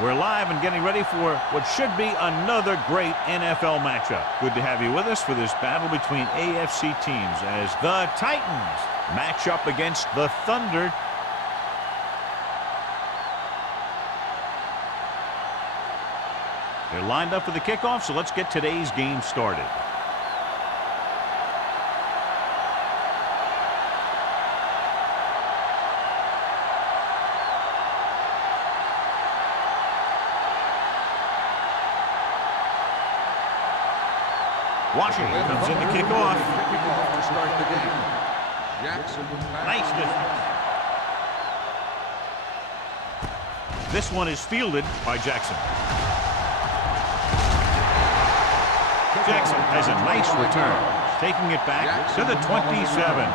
We're live and getting ready for what should be another great NFL matchup. Good to have you with us for this battle between AFC teams as the Titans match up against the Thunder. They're lined up for the kickoff, so let's get today's game started. Washington comes in to kick off. To start the game. Jackson. Nice distance. This one is fielded by Jackson. Jackson has a nice return, taking it back to the 27.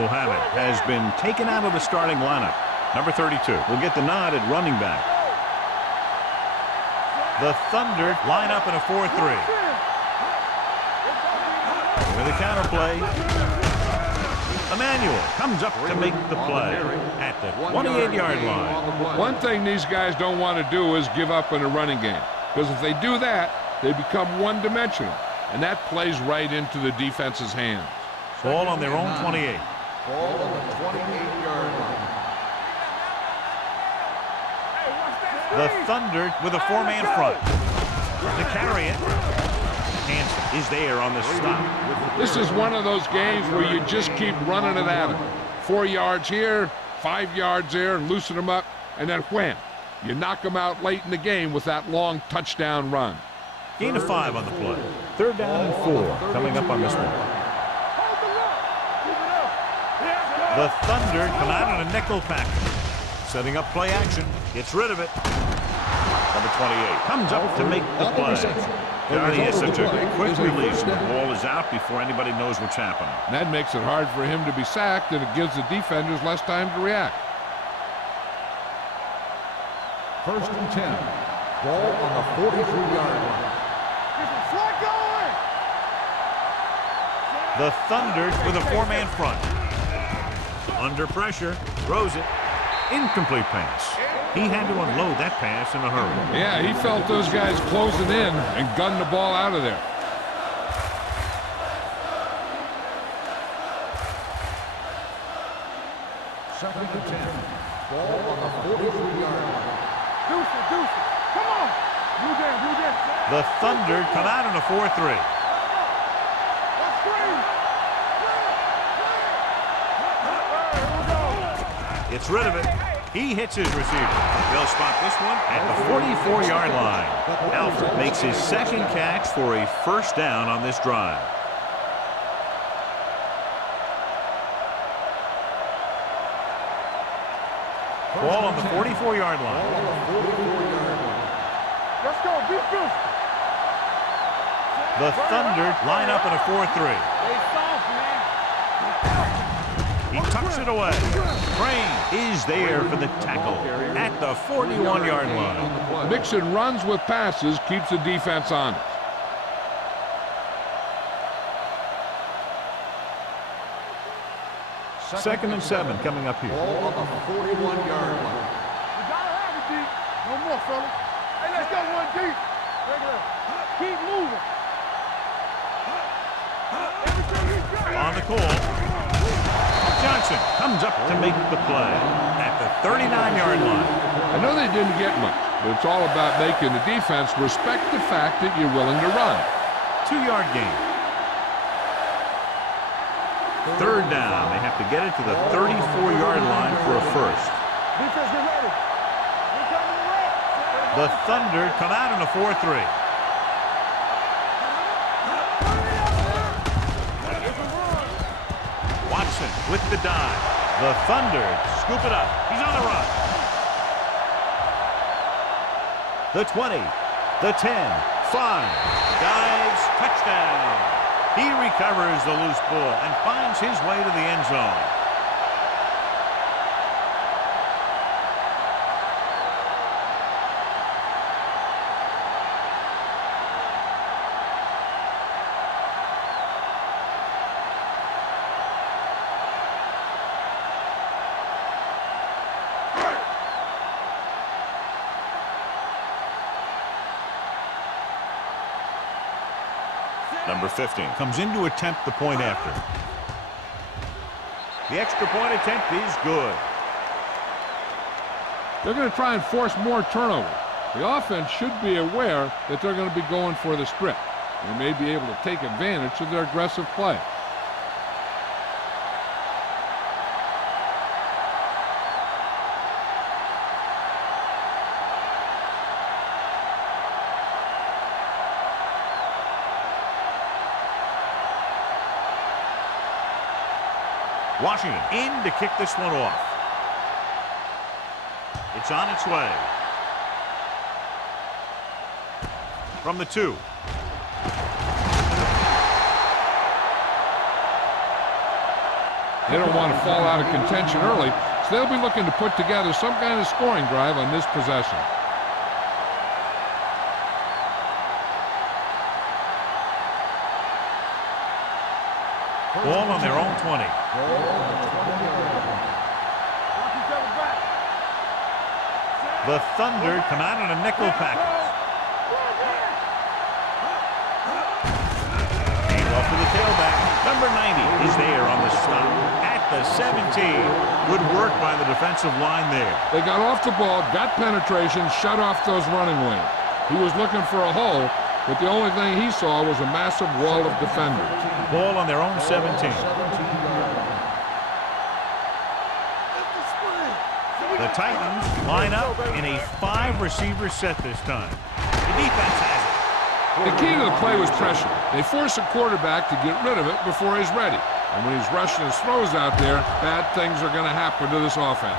Muhammad has been taken out of the starting lineup. Number 32 will get the nod at running back. The Thunder line up in a 4-3. With a counter play. Emmanuel comes up to make the play at the 28-yard line. One thing these guys don't want to do is give up in a running game, because if they do that, they become one-dimensional, and that plays right into the defense's hands. Ball on their own 28. Ball on the 28-yard line. The Thunder with a four-man front. To carry it. Hansen is there on the stop. This is one of those games where you just keep running it at them. 4 yards here, 5 yards there, and loosen them up, and then wham. You knock them out late in the game with that long touchdown run. Gain of 5 on the play. 3rd down and 4 coming up on this one. The Thunder come out in a nickel package. Setting up play action. Gets rid of it. Number 28 comes up to make the play. Johnny has such a quick release. The ball is out before anybody knows what's happening. And that makes it hard for him to be sacked, and it gives the defenders less time to react. 1st and 10. Ball on the 43-yard line. The Thunder with a four-man front. Under pressure, throws it. Incomplete pass. He had to unload that pass in a hurry. Yeah, he felt those guys closing in and gunned the ball out of there. Second and 10. Ball on the 43-yard line. Deuce, come on. Blue down. The Thunder come out in a 4-3. Gets rid of it. He hits his receiver. They'll spot this one at the 44-yard line. Alfred makes his second catch for a first down on this drive. Ball on the 44-yard line. Let's go, beat this. The Thunder line up in a 4-3. He tucks it away. Crane is there for the tackle at the 41-yard line. Mixing runs with passes keeps the defense honest. Second and 7 coming up here. Ball on the 41-yard line. You gotta have it deep. No more, fellas. Hey, let's go one deep. Keep moving. On the call. Johnson comes up to make the play at the 39-yard line. I know they didn't get much, but it's all about making the defense respect the fact that you're willing to run. 2-yard gain. 3rd down. They have to get it to the 34-yard line for a first. Defense, get ready. The Thunder come out in a 4-3. With the dive. The Thunder scoop it up. He's on the run. The 20, the 10, 5. Dives, touchdown. He recovers the loose ball and finds his way to the end zone. Number 15 comes in to attempt the point after. The extra point attempt is good. They're going to try and force more turnovers. The offense should be aware that they're going to be going for the strip. They may be able to take advantage of their aggressive play. Washington in to kick this one off. It's on its way. From the 2. They don't want to fall out of contention early, so they'll be looking to put together some kind of scoring drive on this possession. Ball on their own 20. The Thunder come out in a nickel package. Hand off to the tailback. Number 90 is there on the stop at the 17. Good work by the defensive line there. They got off the ball, got penetration, shut off those running lanes. He was looking for a hole, but the only thing he saw was a massive wall of defenders. Ball on their own 17. The Titans line up in a 5-receiver set this time. The defense has it. The key to the play was pressure. They force a quarterback to get rid of it before he's ready. And when he's rushing his throws out there, bad things are going to happen to this offense.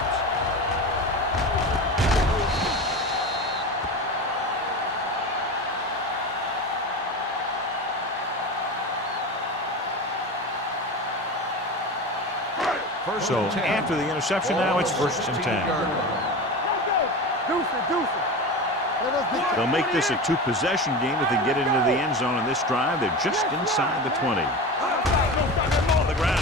So after the interception, now it's 1st and 10. They'll make this a 2-possession game if they get into the end zone in this drive. They're just inside the 20. On the ground.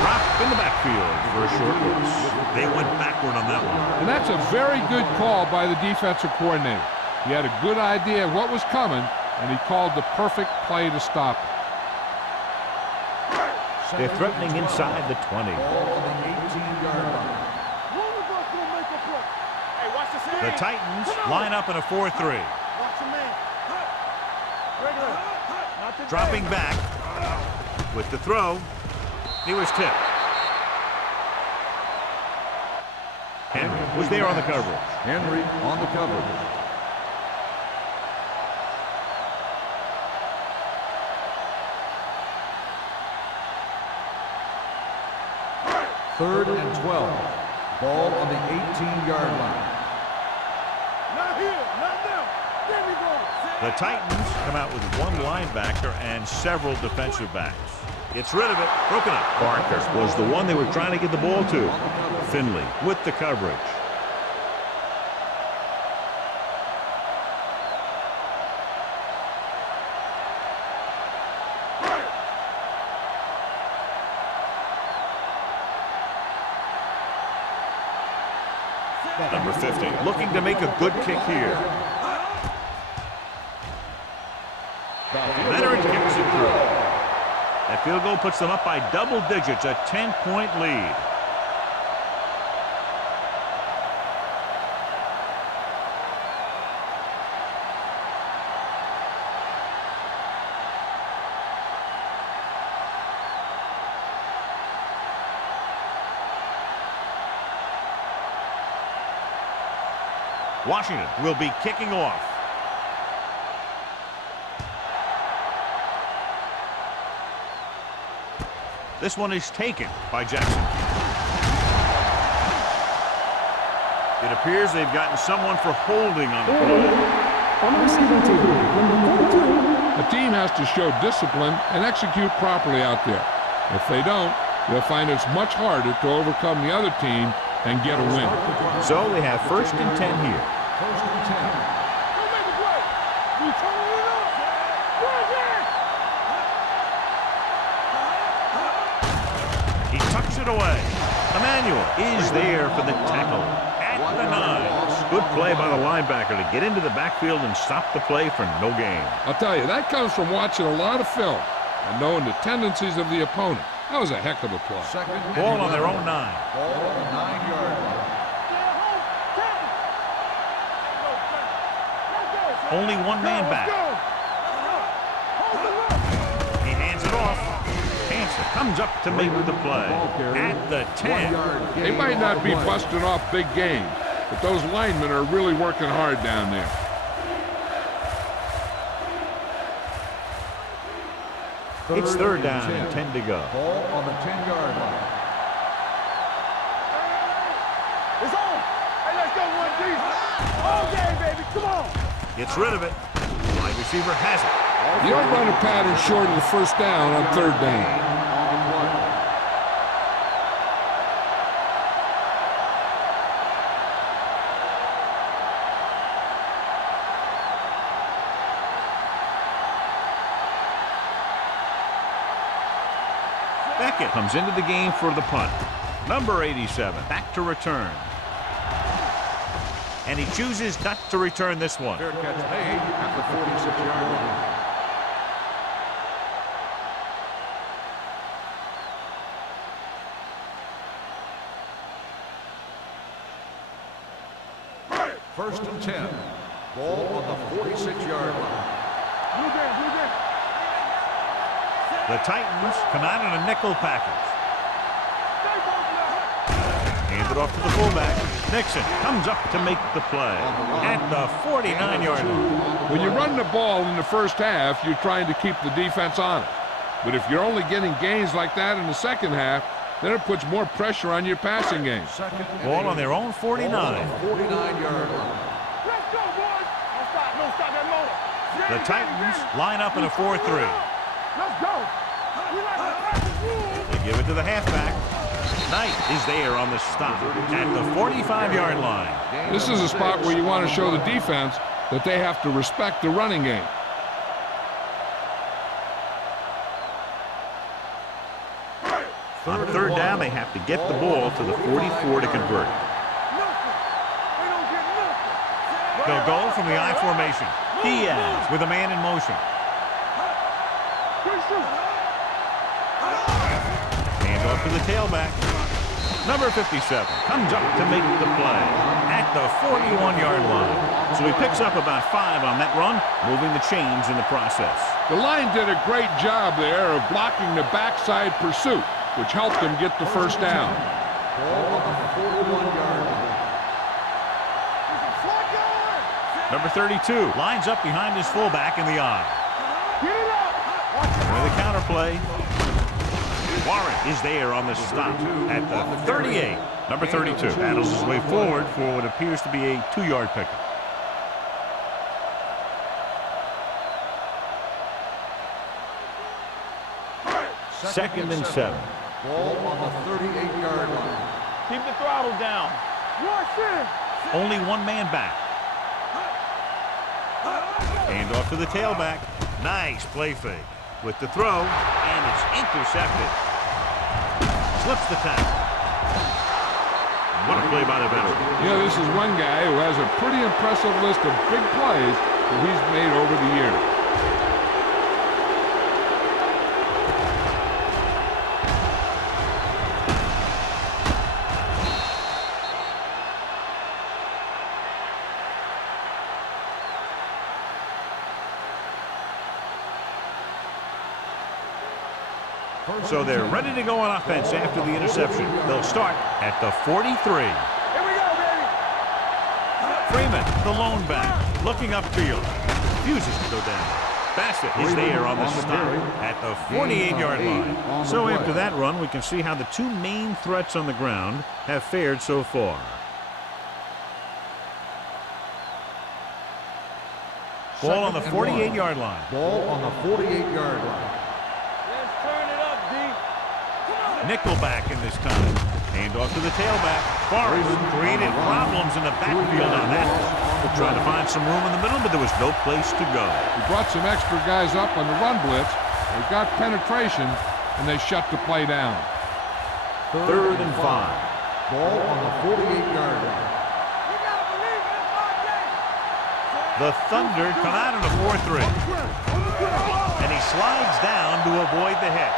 Drop in the backfield for a short loss. They went backward on that one. And that's a very good call by the defensive coordinator. He had a good idea of what was coming, and he called the perfect play to stop it. They're threatening inside the 20. The Titans line up in a 4-3. Dropping back with the throw. He was tipped. Henry was there on the coverage. Henry on the coverage. Third and 12. Ball on the 18-yard line. Not here, not now. There we go. The Titans come out with one linebacker and several defensive backs. Gets rid of it. Broken up. Barker was the one they were trying to get the ball to. Finley with the coverage. Number 50 looking to make a good kick here. Leonard kicks it through. That field goal puts them up by double digits, a 10-point lead. Washington will be kicking off. This one is taken by Jackson. It appears they've gotten someone for holding on the play. A team has to show discipline and execute properly out there. If they don't, they'll find it's much harder to overcome the other team and get a win. So they have 1st and 10 here. 1st and 10. Don't make a play. You turning it up. Run there. He tucks it away. Emmanuel is there for the tackle at the 9. Good play by the linebacker to get into the backfield and stop the play for no gain. I'll tell you, that comes from watching a lot of film and knowing the tendencies of the opponent. That was a heck of a play. Second Ball on their own 9. Ball on the 9-yard line. Only one man back. He hands it off. Hanson comes up to make the play at the 10. They might not be busting off big games, but those linemen are really working hard down there. It's third down and 10 to go. Ball on the 10-yard line. It's on. Hey, let's go, 1D. All game, baby. Come on. Gets rid of it. Wide receiver has it. You don't run a pattern short of the first down on third down. Beckett comes into the game for the punt. Number 87, back to return. And he chooses not to return this one. Fair catch made at the 46-yard line. First and 10. Ball on the 46-yard line. The Titans come out in a nickel package. Hand it off to the fullback. Nixon comes up to make the play at the 49-yard line. When you run the ball in the first half, you're trying to keep the defense on it. But if you're only getting gains like that in the second half, then it puts more pressure on your passing game. Ball on their own 49. 49-yard line. Let's go, boys. Don't stop that motor. The Titans line up in a 4-3. Let's go. They give it to the halfback. Knight is there on the stop at the 45-yard line. This is a spot where you want to show the defense that they have to respect the running game. On third down, they have to get the ball to the 44 to convert. They'll go from the I formation. Diaz with a man in motion. Hand off to the tailback. Number 57 comes up to make the play at the 41-yard line. So he picks up about 5 on that run, moving the chains in the process. The line did a great job there of blocking the backside pursuit, which helped them get the first down. Ball on the 41-yard line. Number 32 lines up behind his fullback in the I. With a counter play. Warren is there on the stop at the 38. Number 32 battles his way forward for what appears to be a 2-yard pickup. Second and 7. Ball on the 38-yard line. Keep the throttle down. Only one man back. Hand off to the tailback. Nice play fake with the throw, and it's intercepted. Slips the tackle. What a play by the veteran. You know, this is one guy who has a pretty impressive list of big plays that he's made over the years. So they're ready to go on offense after the interception. They'll start at the 43. Here we go, baby. Freeman, the lone back, looking upfield. Refuses to go down. Bassett is there on the stop at the 48-yard line. So after that run, we can see how the two main threats on the ground have fared so far. Ball on the 48-yard line. Ball on the 48-yard line. Nickelback in this time. Hand off to the tailback. Forrest created problems in the backfield on that. Trying to find some room in the middle, but there was no place to go. He brought some extra guys up on the run blitz. They got penetration, and they shut the play down. Third and 5. Ball on the 48-yard line. The Thunder come out in a 4-3. And he slides down to avoid the hit.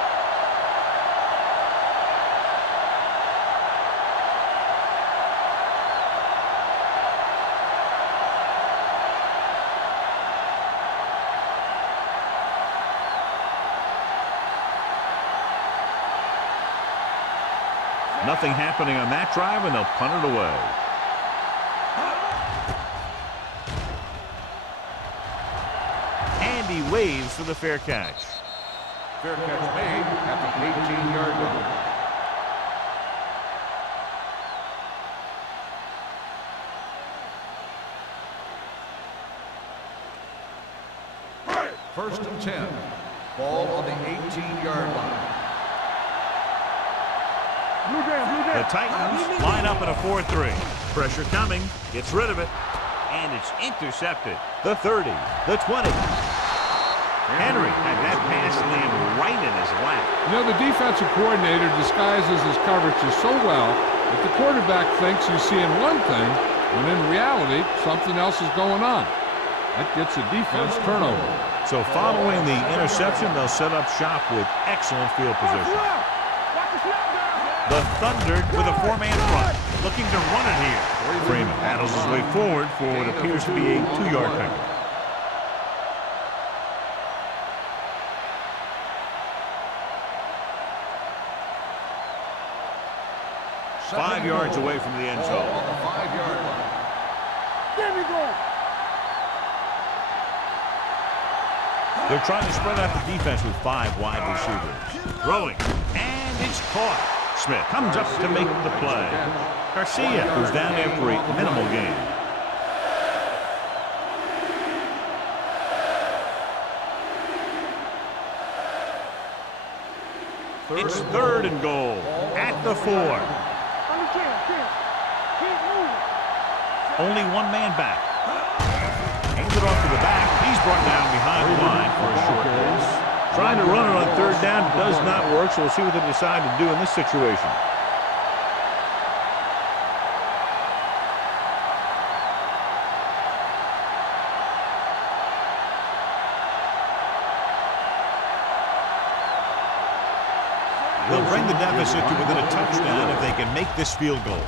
Nothing happening on that drive, and they'll punt it away. And he waves for the fair catch. Fair catch made at the 18-yard line. First and 10. Ball on the 18-yard line. The Titans line up in a 4-3. Pressure coming. Gets rid of it. And it's intercepted. The 30. The 20. Henry had that pass land right in his lap. You know, the defensive coordinator disguises his coverages so well that the quarterback thinks he's seeing one thing, when in reality, something else is going on. That gets a defense turnover. So following the interception, they'll set up shop with excellent field position. The Thunder with a four-man front, looking to run it here. Freeman battles his way forward for what appears to be a 2-yard penalty. Five yards away from the end zone. On the 5-yard line. There we go. They're trying to spread out the defense with 5 wide receivers. Throwing, and it's caught. Smith comes up to make the play. Garcia goes down after a minimal gain. It's 3rd and goal at the 4. Only one man back. Hands it off to the back. He's brought down behind the line for a short pass. Trying to run it on 3rd down does not work, so we'll see what they decide to do in this situation. They'll bring the deficit to within a touchdown if they can make this field goal.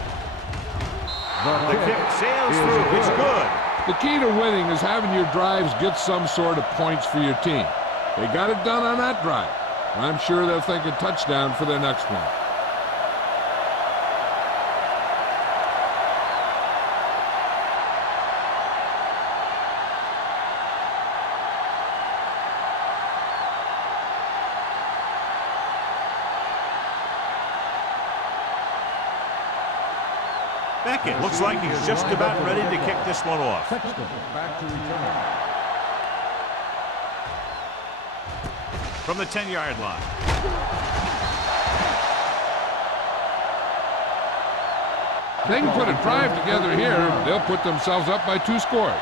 The kick sails through. It's good. The key to winning is having your drives get some sort of points for your team. They got it done on that drive. I'm sure they'll think a touchdown for their next one. Beckett looks like he's just about ready to kick this one off. Back to return. From the 10-yard line. They can put a drive together here. They'll put themselves up by 2 scores.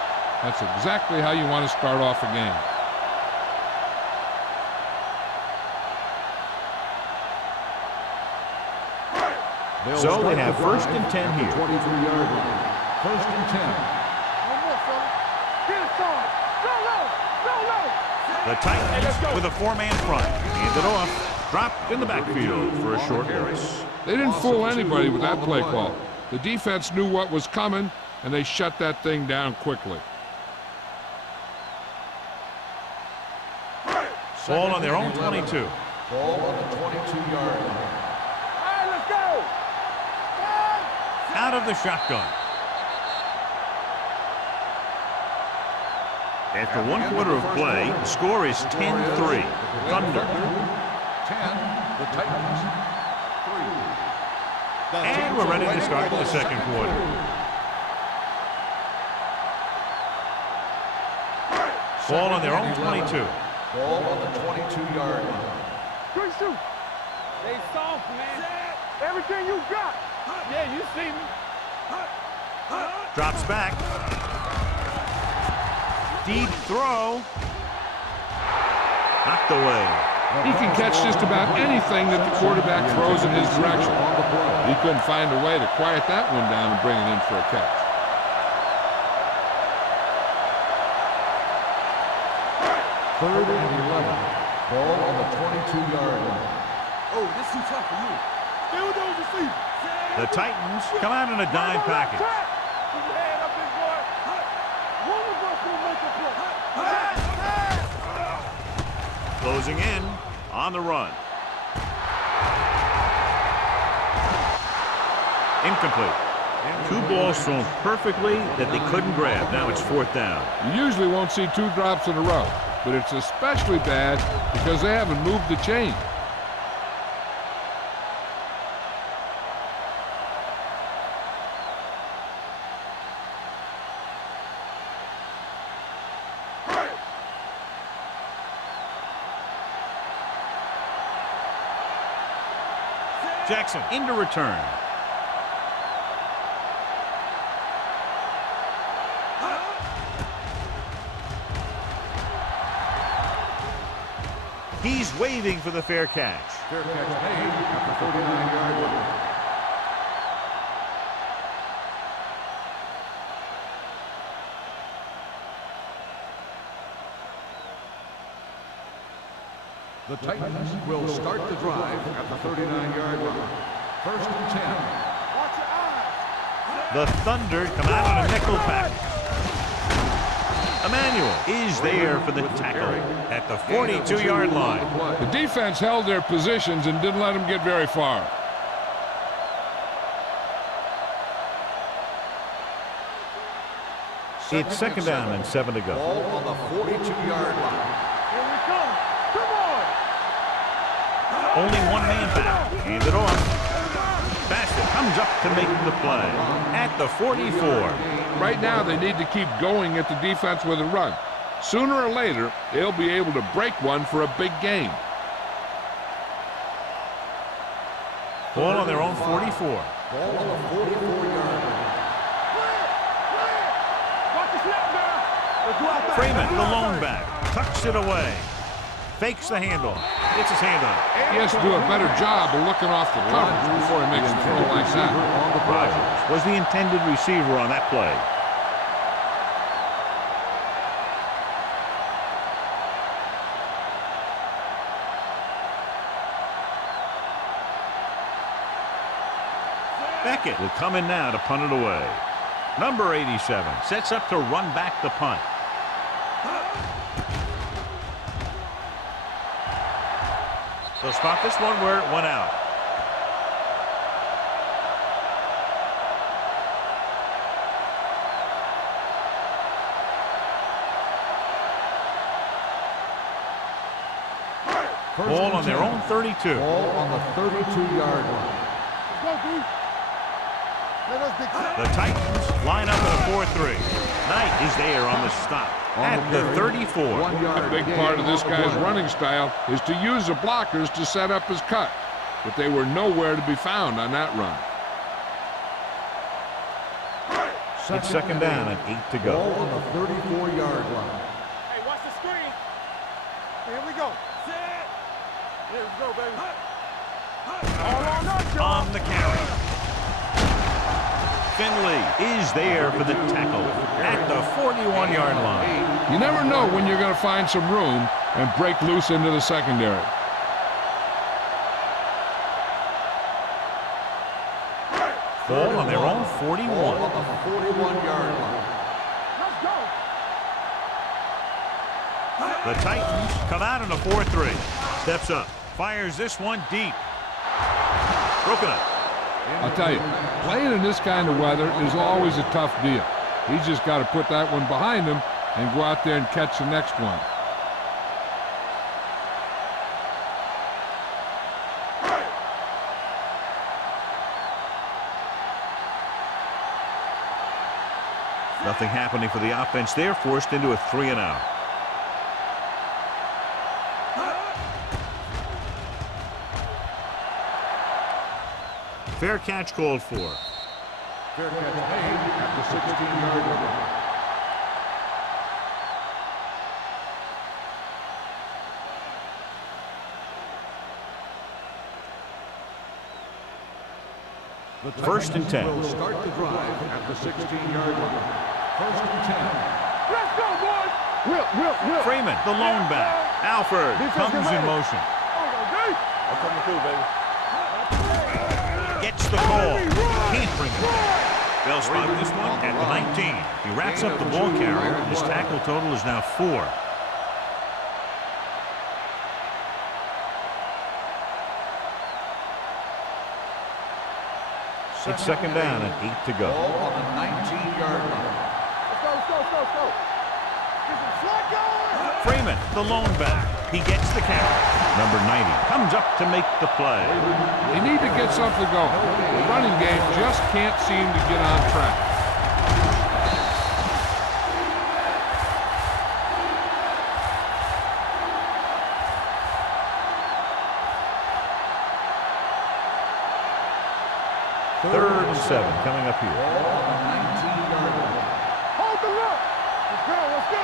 That's exactly how you want to start off a game. So they have 1st and 10 here. 23-yard line. 1st and 10. One more, fella. Get it started. Go low. Go low. The Titans with a 4-man front. Hand it off. Dropped in the backfield for a short loss. They didn't fool anybody with that play call. The defense knew what was coming, and they shut that thing down quickly. Ball on their own 22. Ball on the 22-yard line. All right, let's go. Out of the shotgun. After 1 quarter of play, the score is 10-3. Thunder. 10. The Titans. 3. And we're ready to start the second quarter. Ball on their own 22. Ball on the 22-yard line. Quick shoot. Stay soft, man. Everything you got. Yeah, you see me. Drops back. Deep throw. Knocked away. He can catch just about anything that the quarterback throws in his direction. He couldn't find a way to quiet that one down and bring it in for a catch. 3rd and 11. Ball on the 22-yard line. Oh, this too tough for you. Still those receivers. The Titans come out in a dime package. Keep your head up, big boy. One of us will make a play. Closing in on the run. Incomplete. 2 balls thrown perfectly that they couldn't grab. Now it's 4th down. You usually won't see 2 drops in a row, but it's especially bad because they haven't moved the chain. Jackson into return. He's waving for the fair catch. Fair catch made at the 49-yard line. The Titans will start the drive at the 39-yard line. 1st and 10. Watch your eyes. The Thunder come out on a nickel pack. Emmanuel is there for the tackle at the 42-yard line. The defense held their positions and didn't let them get very far. It's 2nd down and 7 to go. Ball on the 42-yard line. Here we come. Come on. Only 1 man back. Hand it off. Bassett comes up to make the play at the 44. Right now, they need to keep going at the defense with a run. Sooner or later, they'll be able to break one for a big game. Ball on their own 44. Ball on the 44-yard line. Watch the snap now. Let's go out there. Freeman, the lone back, tucks it away. Fakes the handoff. It's his handoff. He has to do a better job of looking off the coverage before he makes a throw like that. Rogers was the intended receiver on that play. Beckett will come in now to punt it away. Number 87 sets up to run back the punt. They'll spot this one where it went out. Ball on their own 32. Ball on the 32-yard line. Let's go, D. Let us dig The Titans line up in a 4-3. Knight is there on the stop at the 34. A big part of this guy's running style is to use the blockers to set up his cut, but they were nowhere to be found on that run. It's 2nd down and 8 to go. Ball on the 34-yard line. Hey, watch the screen. Here we go. Set. Here we go, baby. All on us, y'all. On the carry. Finley is there for the tackle at the 41-yard line. You never know when you're going to find some room and break loose into the secondary. Ball on their own 41. Ball on the 41-yard line. Let's go. The Titans come out in a 4-3. Steps up. Fires this one deep. Broken up. I'll tell you, playing in this kind of weather is always a tough deal. He's just got to put that one behind him and go out there and catch the next one. Nothing happening for the offense. They're forced into a 3-and-out. Fair catch called for. Fair catch made at the 16-yard line. The 1st and 10. Will start the drive at the 16-yard line. 1st and 10. Let's go, boys. Will, Freeman, the lone back. Alford comes in motion. I'm coming through, baby. Gets the call. Can't bring it back. They'll spot this one at the 19. He wraps up the ball carrier. His tackle total is now 4. It's second down and 8 to go. Ball on the 19-yard line. Let's go. Get some slack going. Freeman, the lone back. He gets the carry. Number 90 comes up to make the play. They need to get something going. The running game just can't seem to get on track. Third and 7 coming up here. Ball on the 19-yard line. Hold the look. Let's go.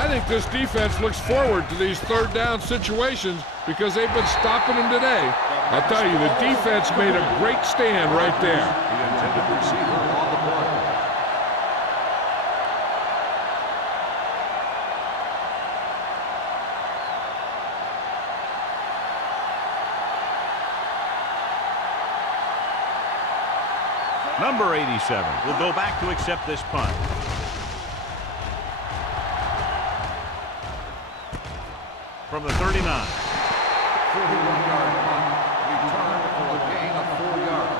I think this defense looks forward to these third down situations because they've been stopping them today. I'll tell you, the defense made a great stand right there. The intended receiver on the play. Number 87 will go back to accept this punt. From the 39. 41-yard punt. Returned for a gain of 4 yards.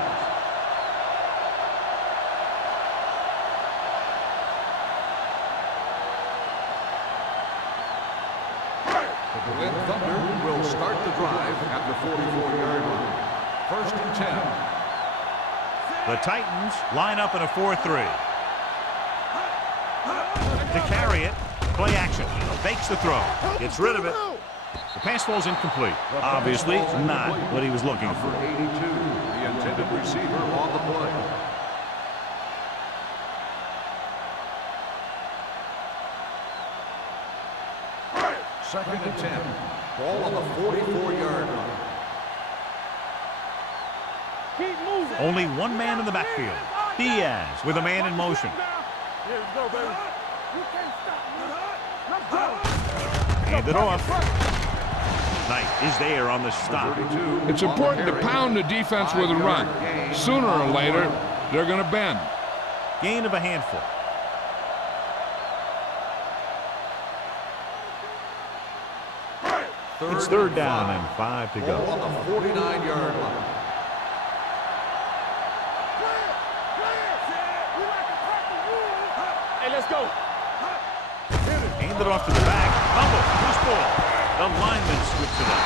The Berlin Thunder will start the drive at the 44-yard line. First and 10. The Titans line up in a 4-3. To carry it, play action. Fakes the throw. Gets rid of it. The pass falls incomplete. Obviously not what he was looking for. Number 82, the intended receiver on the play. Second and 10. Ball on the 44-yard line. Keep moving. Only one man in the backfield. Diaz with a man in motion. Here we go, baby. You can't stop me. Let's go. Hand it off. Knight is there on the stop. 32 It's important to pound the defense with a run. Sooner or later, they're going to bend. Gain of a handful. It's third down and 5 to Ball go. on the 49-yard line. Hey, let's go. Hand it off to the back. Fumble. Loose ball. The lineman scoops it up.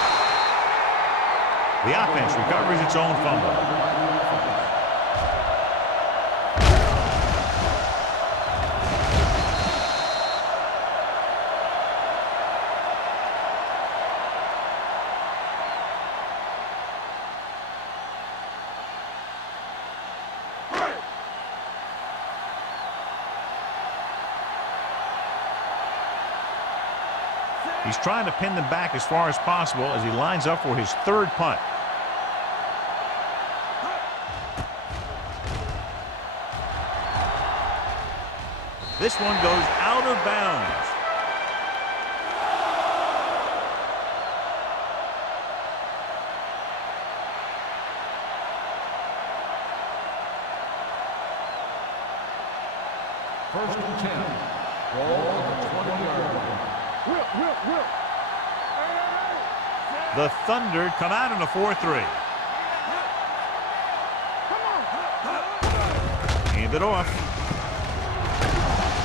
The offense recovers its own fumble. He's trying to pin them back as far as possible as he lines up for his third punt. This one goes out of bounds. First and 10. Ball on the 20-yard line. The Thunder come out in a 4-3. Hand it off.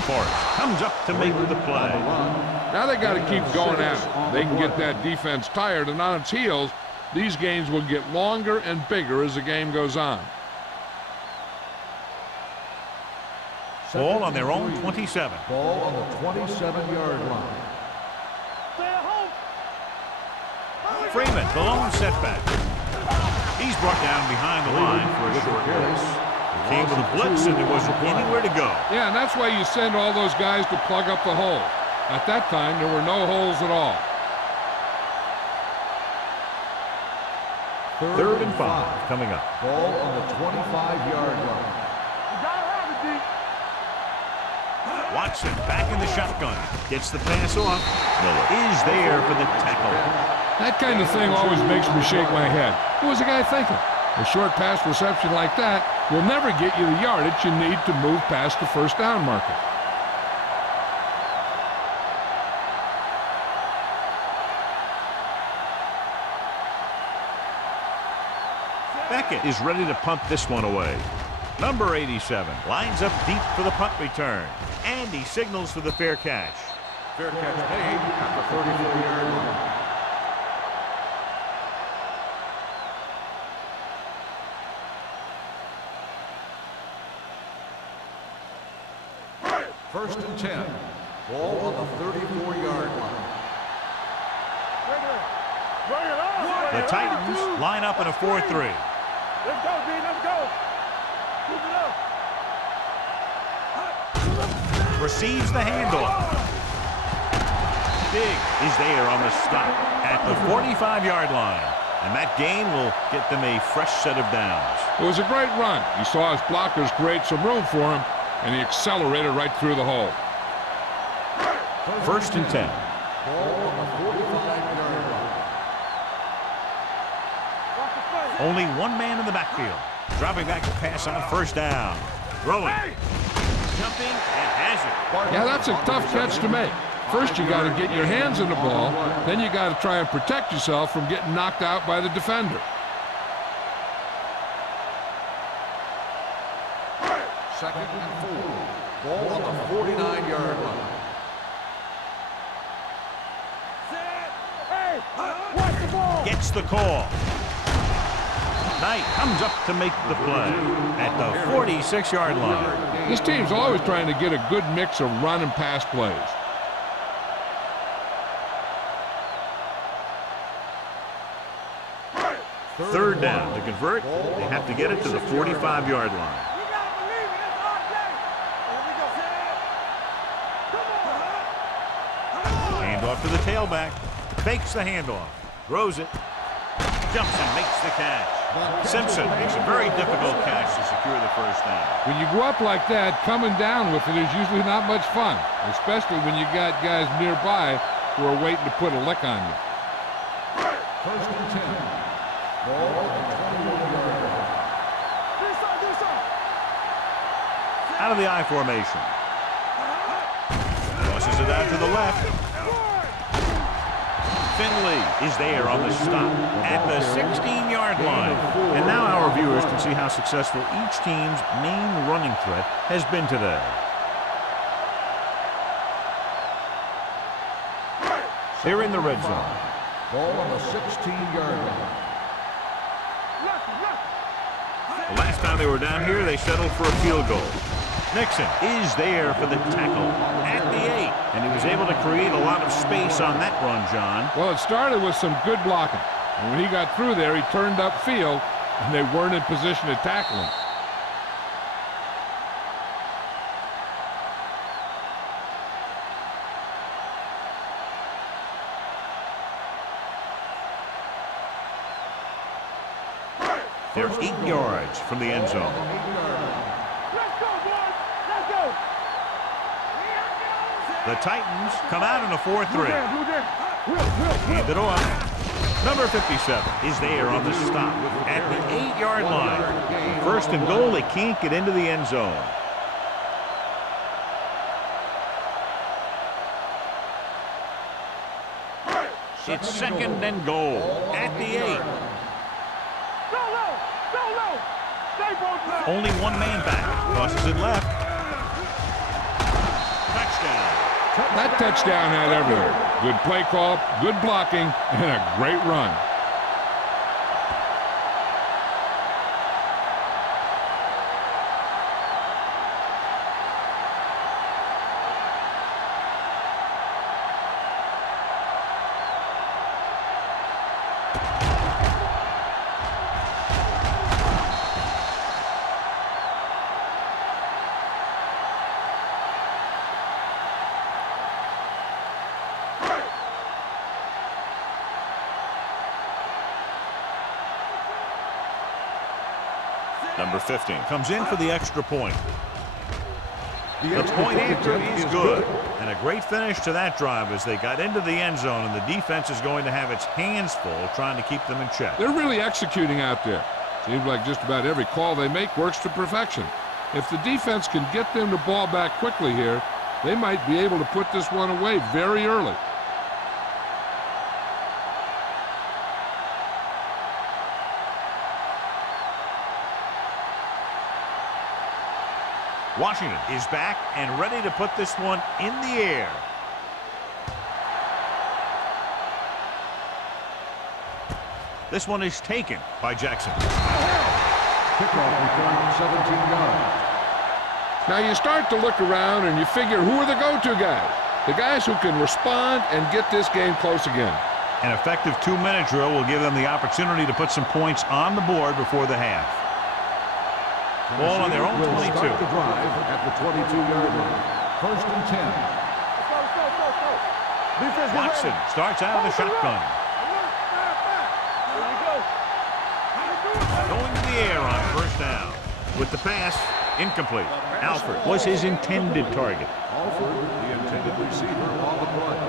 Forrest comes up to make the play. Now they got to keep going at it. They can get that defense tired and on its heels. These games will get longer and bigger as the game goes on. Ball on their own 27. Ball on the 27-yard line. Freeman, the lone setback. He's brought down behind the line for a short race. He came with a blitz and there wasn't anywhere to go. Yeah, and that's why you send all those guys to plug up the hole. At that time, there were no holes at all. Third and 5 coming up. Ball on the 25-yard line. Watson back in the shotgun. Gets the pass off. Miller is there for the tackle. That kind of thing always makes me shake my head. What was the guy thinking? A short pass reception like that will never get you the yardage you need to move past the first down marker. Beckett is ready to punt this one away. Number 87 lines up deep for the punt return. And he signals for the fair catch. Fair catch made at the 34-yard line. First and 10. Ball on the 34-yard line. The Titans line up in a 4-3. Let's go, B. Let's go. Move it up. Receives the handoff. Big is there on the stop at the 45-yard line. And that gain will get them a fresh set of downs. It was a great run. He saw his blockers create some room for him, and he accelerated right through the hole. First and 10. Ball on the 45-yard line. Only one man in the backfield. Dropping back to pass on first down. Throwing. Jumping and has it. Yeah, that's a tough catch to make. First, you got to get your hands on the ball. Then you got to try and protect yourself from getting knocked out by the defender. Second and 4. Ball on the 49-yard line. Hey, watch the ball. Gets the call. Knight comes up to make the play at the 46-yard line. This team's always trying to get a good mix of run and pass plays. Third down. To convert, they have to get it to the 45-yard line. You gotta believe it. It's our day. Here we go. Handoff to the tailback. Fakes the handoff. Throws it. Jumps and makes the catch. Simpson makes a very difficult catch to secure the first down. When you go up like that, coming down with it is usually not much fun, especially when you got guys nearby who are waiting to put a lick on you. First and 10. Ball on the 21-yard line. Out of the I formation. Tosses it out to the left. Finley is there on the stop at the 16-yard line. And now our viewers can see how successful each team's main running threat has been today. They're in the red zone. Ball on the 16-yard line. The last time they were down here, they settled for a field goal. Nixon is there for the tackle at the 8. And he was able to create a lot of space on that run, John. Well, it started with some good blocking. And when he got through there, he turned upfield, and they weren't in position to tackle him. They're 8 yards from the end zone. Let's go, boys. Let's go. The Titans come out in a 4-3. Hand it off. Number 57 is there on the stop at the 8-yard line. First and goal, they can't get into the end zone. It's second and goal at the 8. Only one man back. Crosses it left. Touchdown. That touchdown had everything. Good play call, good blocking, and a great run. Number 15 comes in for the extra point. The point after is good. And a great finish to that drive as they got into the end zone, and the defense is going to have its hands full trying to keep them in check. They're really executing out there. Seems like just about every call they make works to perfection. If the defense can get them the ball back quickly here, they might be able to put this one away very early. Washington is back and ready to put this one in the air. This one is taken by Jackson. Kickoff return 17 yards. Now you start to look around and you figure, who are the go-to guys? The guys who can respond and get this game close again. An effective 2-minute drill will give them the opportunity to put some points on the board before the half. Ball on their own 22. Start the drive at the 22-yard line. First and 10. Watson starts out of the shotgun. Going to the air on first down. With the pass, incomplete. Alford was his intended target. Alford, the intended receiver on the play.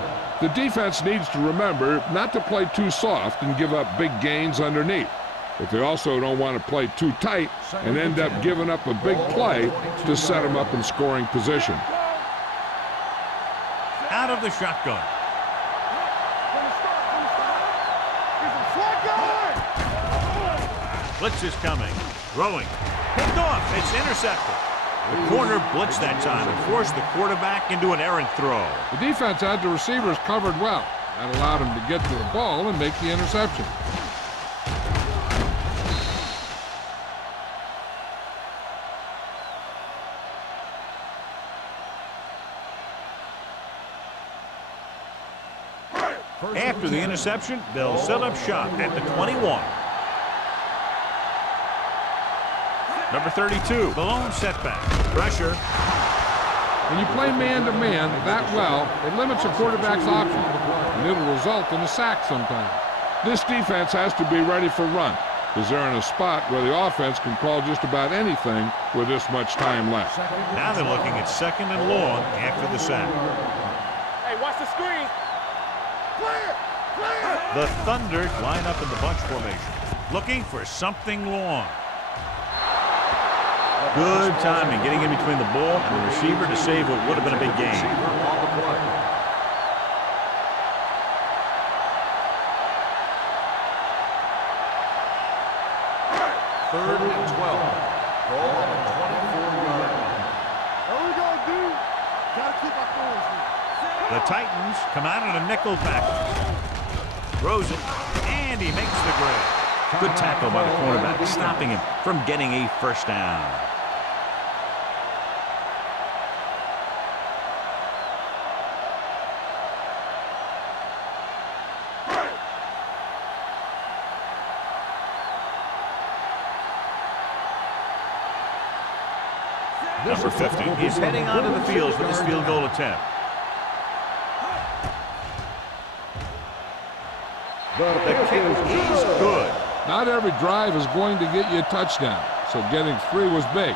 The defense needs to remember not to play too soft and give up big gains underneath. But they also don't want to play too tight and end up giving up a big play to set them up in scoring position. Out of the shotgun. Blitz is coming. Throwing. Picked off. It's intercepted. The corner blitzed that time and forced the quarterback into an errant throw. The defense had the receivers covered well. That allowed him to get to the ball and make the interception. After the interception, they'll set up shop at the 21. Number 32, the lone setback. Pressure. When you play man-to-man that well, it limits a quarterback's options, and it'll result in a sack sometimes. This defense has to be ready for run, because they're in a spot where the offense can call just about anything with this much time left. Now they're looking at second and long after the sack. Hey, watch the screen. Clear! Clear! The Thunder line up in the bunch formation, looking for something long. Good timing, getting in between the ball and the receiver to save what would have been a big gain. Third and 12. Ball on the 24-yard line. There we go, dude. Gotta keep our throwers here. The Titans come out in a nickel package. Throws it, and he makes the grab. Good tackle by the cornerback, stopping him from getting a first down. Number 50 is heading onto the field for this field goal attempt. The kick is good. Not every drive is going to get you a touchdown, so getting 3 was big.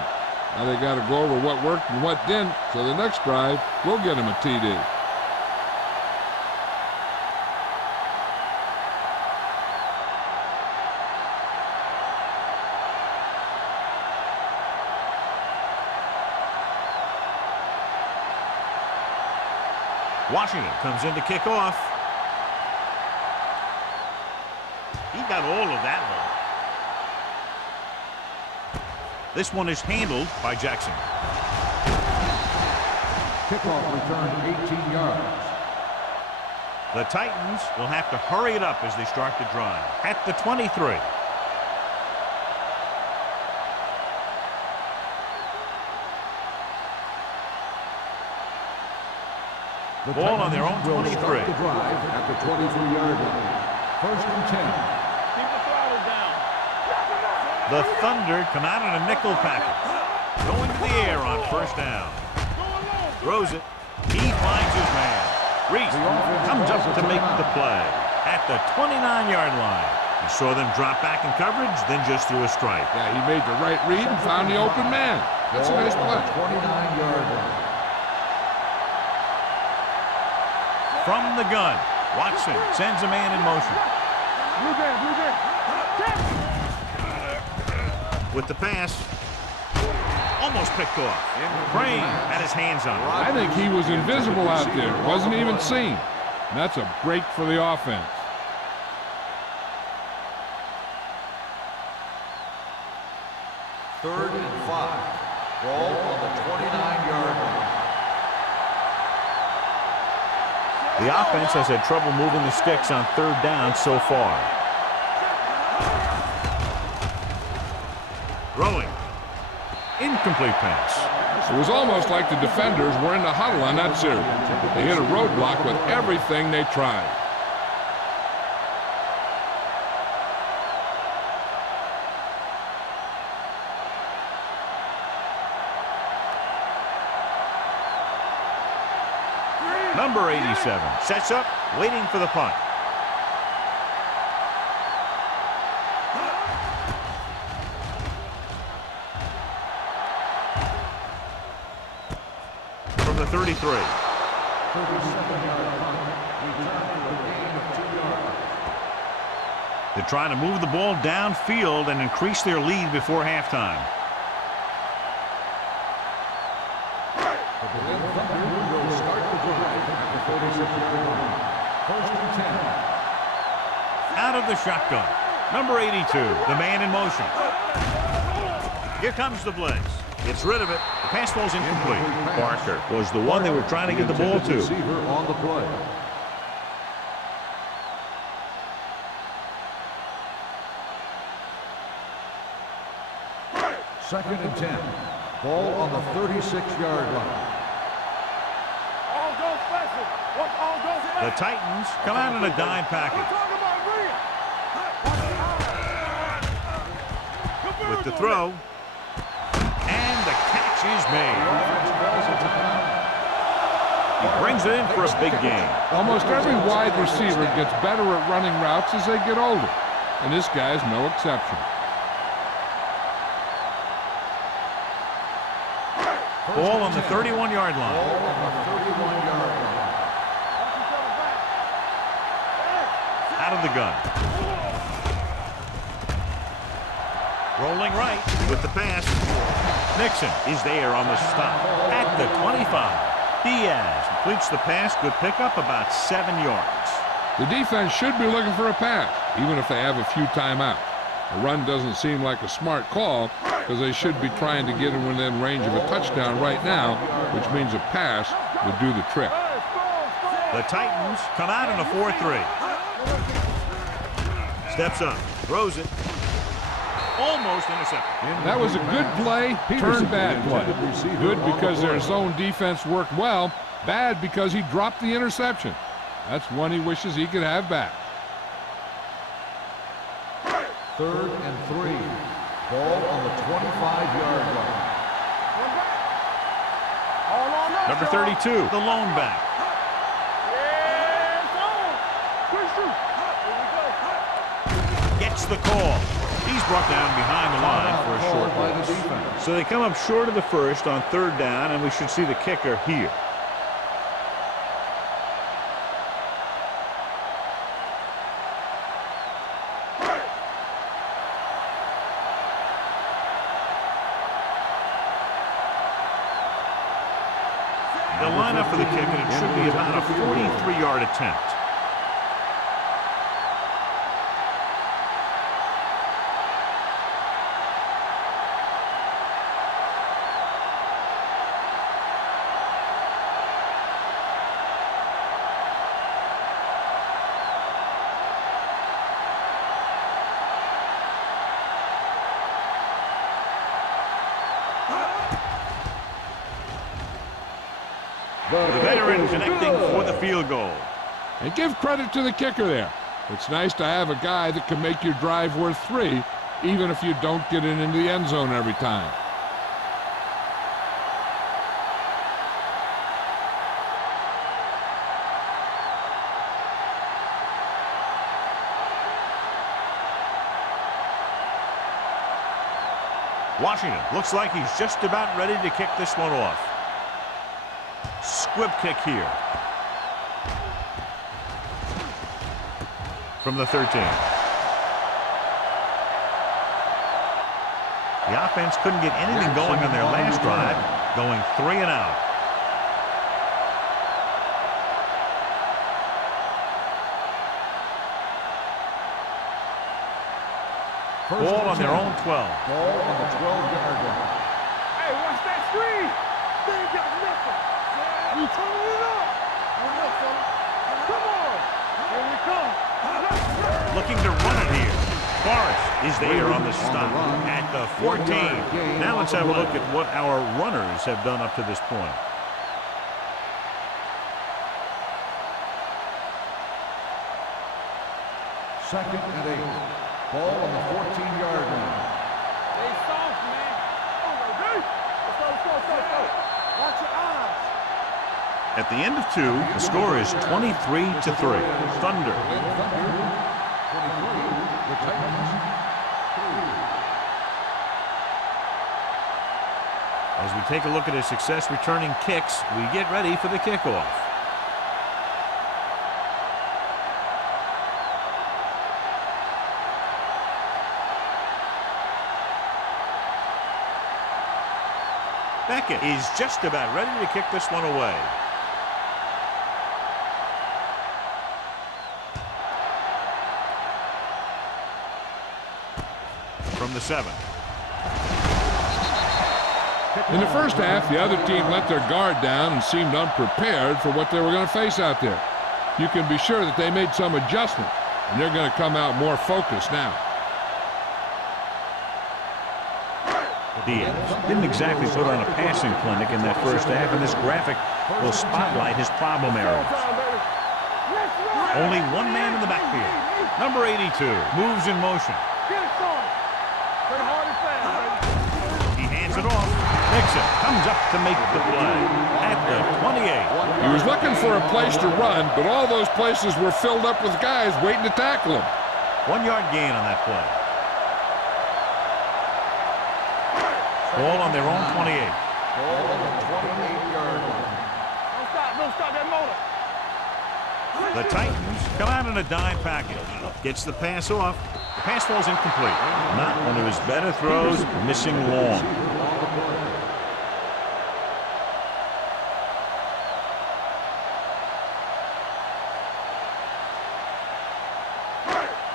Now they got to go over what worked and what didn't, so the next drive will get them a TD. Washington comes in to kick off. He got all of that one. This one is handled by Jackson. Kickoff return 18 yards. The Titans will have to hurry it up as they start the drive at the 23. The Ball on their own will 23. start the drive at the 23-yard line. First and 10. Keep the throttle down. The Thunder come out in a nickel package. Going to the air on first down. Throws it. He finds his man. Reese comes up to make the play at the 29-yard line. He saw them drop back in coverage, then just threw a strike. Yeah, he made the right read and found the open man. That's a nice play. 29-yard line. from the gun. Watson sends a man in motion. With the pass. Almost picked off. Crane had his hands on it. I think he was invisible out there. Wasn't even seen. And that's a break for the offense. Third and 5. Ball on the 29-yard line. The offense has had trouble moving the sticks on third down so far. Throwing. Incomplete pass. It was almost like the defenders were in the huddle on that series. They hit a roadblock with everything they tried. Number 87 sets up, waiting for the punt. From the 33. They're trying to move the ball downfield and increase their lead before halftime. Out of the shotgun. Number 82, the man in motion. Here comes the blitz. Gets rid of it. The pass falls incomplete. Barker was the one they were trying to get the ball to. Receiver on the play. Second and 10. Ball on the 36-yard line. The Titans come out in a dime package. With the throw. And the catch is made. He brings it in for a big gain. Almost every wide receiver gets better at running routes as they get older. And this guy's no exception. Ball on the 31-yard line. Ball on the 31-yard line. Out of the gun. Rolling right with the pass. Nixon is there on the stop at the 25. Diaz completes the pass. Good pickup, about 7 yards. The defense should be looking for a pass, even if they have a few timeouts. A run doesn't seem like a smart call because they should be trying to get within range of a touchdown right now, which means a pass would do the trick. The Titans come out in a 4-3. Steps up, throws it. Almost intercepted. That was a good play, turned bad play. Good because their zone defense worked well, bad because he dropped the interception. That's one he wishes he could have back. Third and 3. Ball on the 25-yard line. Number 32, the lone back. Gets the call. He's brought down behind the line for a short loss. So they come up short of the first on third down, and we should see the kicker here. They'll line up for the kick, and it should be about a 43-yard attempt. The veteran connecting for the field goal. And give credit to the kicker there. It's nice to have a guy that can make your drive worth 3, even if you don't get it into the end zone every time. Washington looks like he's just about ready to kick this one off. Squib kick here. from the 13. The offense couldn't get anything going on their last drive, going 3 and out. Ball on their own 12. Ball on the 12-yard line. Hey, watch that screen. They ain't got nothing. You turning it up. Come on. Here we come. Looking to run it here. Forrest is there on the stop at the 14. Now let's have a look at what our runners have done up to this point. Second and 8. Ball on the 14-yard line. Stay soft, man. Let's go. Watch your eyes. At the end of 2, the score is 23-3. Thunder. The Titans. As we take a look at his success returning kicks, we get ready for the kickoff. Beckett is just about ready to kick this one away. From the 7. In the first half, the other team let their guard down and seemed unprepared for what they were going to face out there. You can be sure that they made some adjustment, and they're going to come out more focused now. Diaz didn't exactly put on a passing clinic in that first half, and this graphic will spotlight his problem areas. Only one man in the backfield. Number 82 moves in motion. He hands it off. Nixon comes up to make the play at the 28. He was looking for a place to run, but all those places were filled up with guys waiting to tackle him. 1-yard gain on that play. Ball on their own 28. Ball on the 28-yard line. Don't stop that motor. The Titans come out in a dime package. Gets the pass off. The pass falls incomplete. Not one of his better throws, missing long.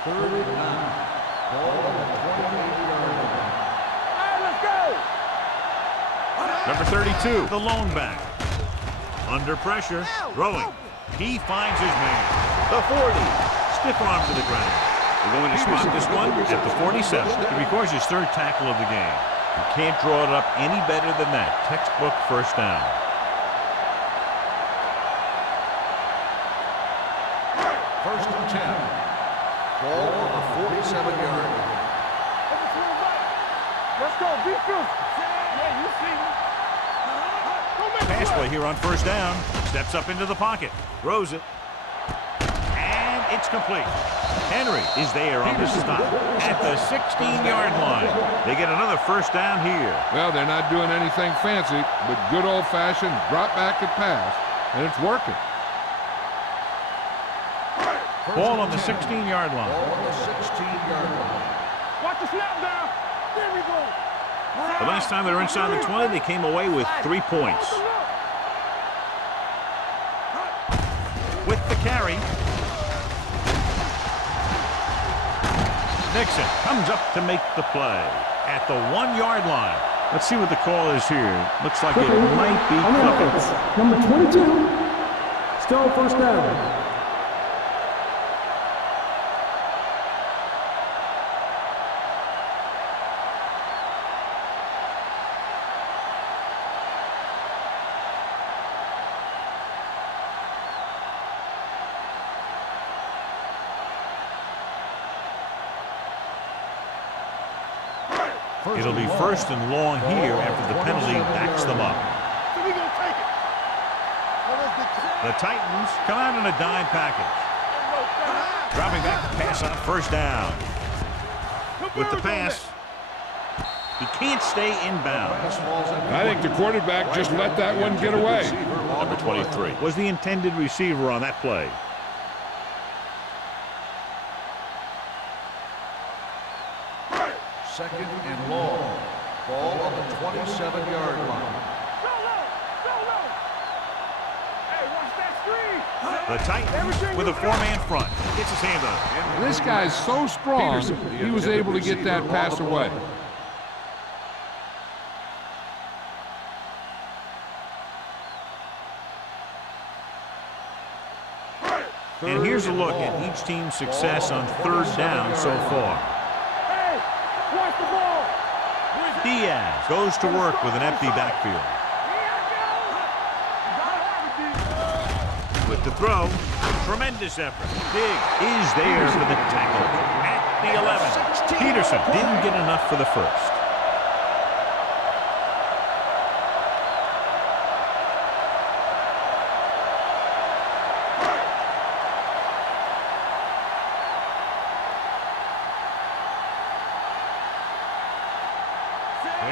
Third and 9. Ball on the 28-yard line. Hey, let's go. Number 32, the lone back. Under pressure, throwing. He finds his man. The 40. Stiff arm to the ground. We're going to spot this one at the 47. It records his 3rd tackle of the game. You can't draw it up any better than that. Textbook first down. First and 10. Ball on the 47-yard line. Let's go. Defense. Yeah, you see me. Pass play here on first down. Steps up into the pocket. Throws it. And it's complete. Henry is there on the stop at the 16-yard line. They get another first down here. Well, they're not doing anything fancy, but good old-fashioned drop back and pass, and it's working. Ball on the 16-yard line. Ball on the 16-yard line. Watch the snap down. There we go. The last time they were inside the 20, they came away with 3 points. With the carry. Nixon comes up to make the play at the 1-yard line. Let's see what the call is here. Looks like it might be clipping. Number 22, still first down. It'll be first and long here after the penalty backs them up. So we gonna take it. The Titans come out in a dime package. Dropping back to pass on first down. With the pass, he can't stay inbounds. I think the quarterback just let that one get away. Number 23 was the intended receiver on that play. Second and long. Ball on the 27-yard line. The Titans with a four-man front. Gets his hand on it. This guy's so strong, he was able to get that pass away. And here's a look at each team's success on third down so far. Hey, watch the ball. Diaz goes to work with an empty backfield. With the throw, tremendous effort. Big is there for the tackle at the 11. Peterson didn't get enough for the first.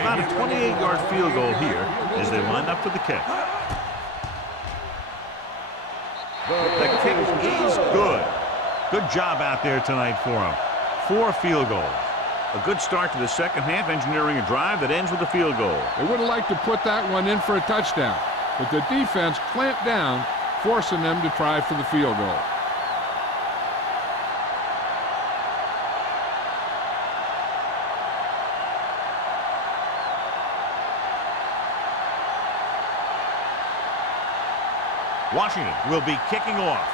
About a 28-yard field goal here as they line up for the kick. The kick is good. Good job out there tonight for him. 4 field goals. A good start to the second half, engineering a drive that ends with a field goal. They would have liked to put that one in for a touchdown, but the defense clamped down, forcing them to try for the field goal. Washington will be kicking off.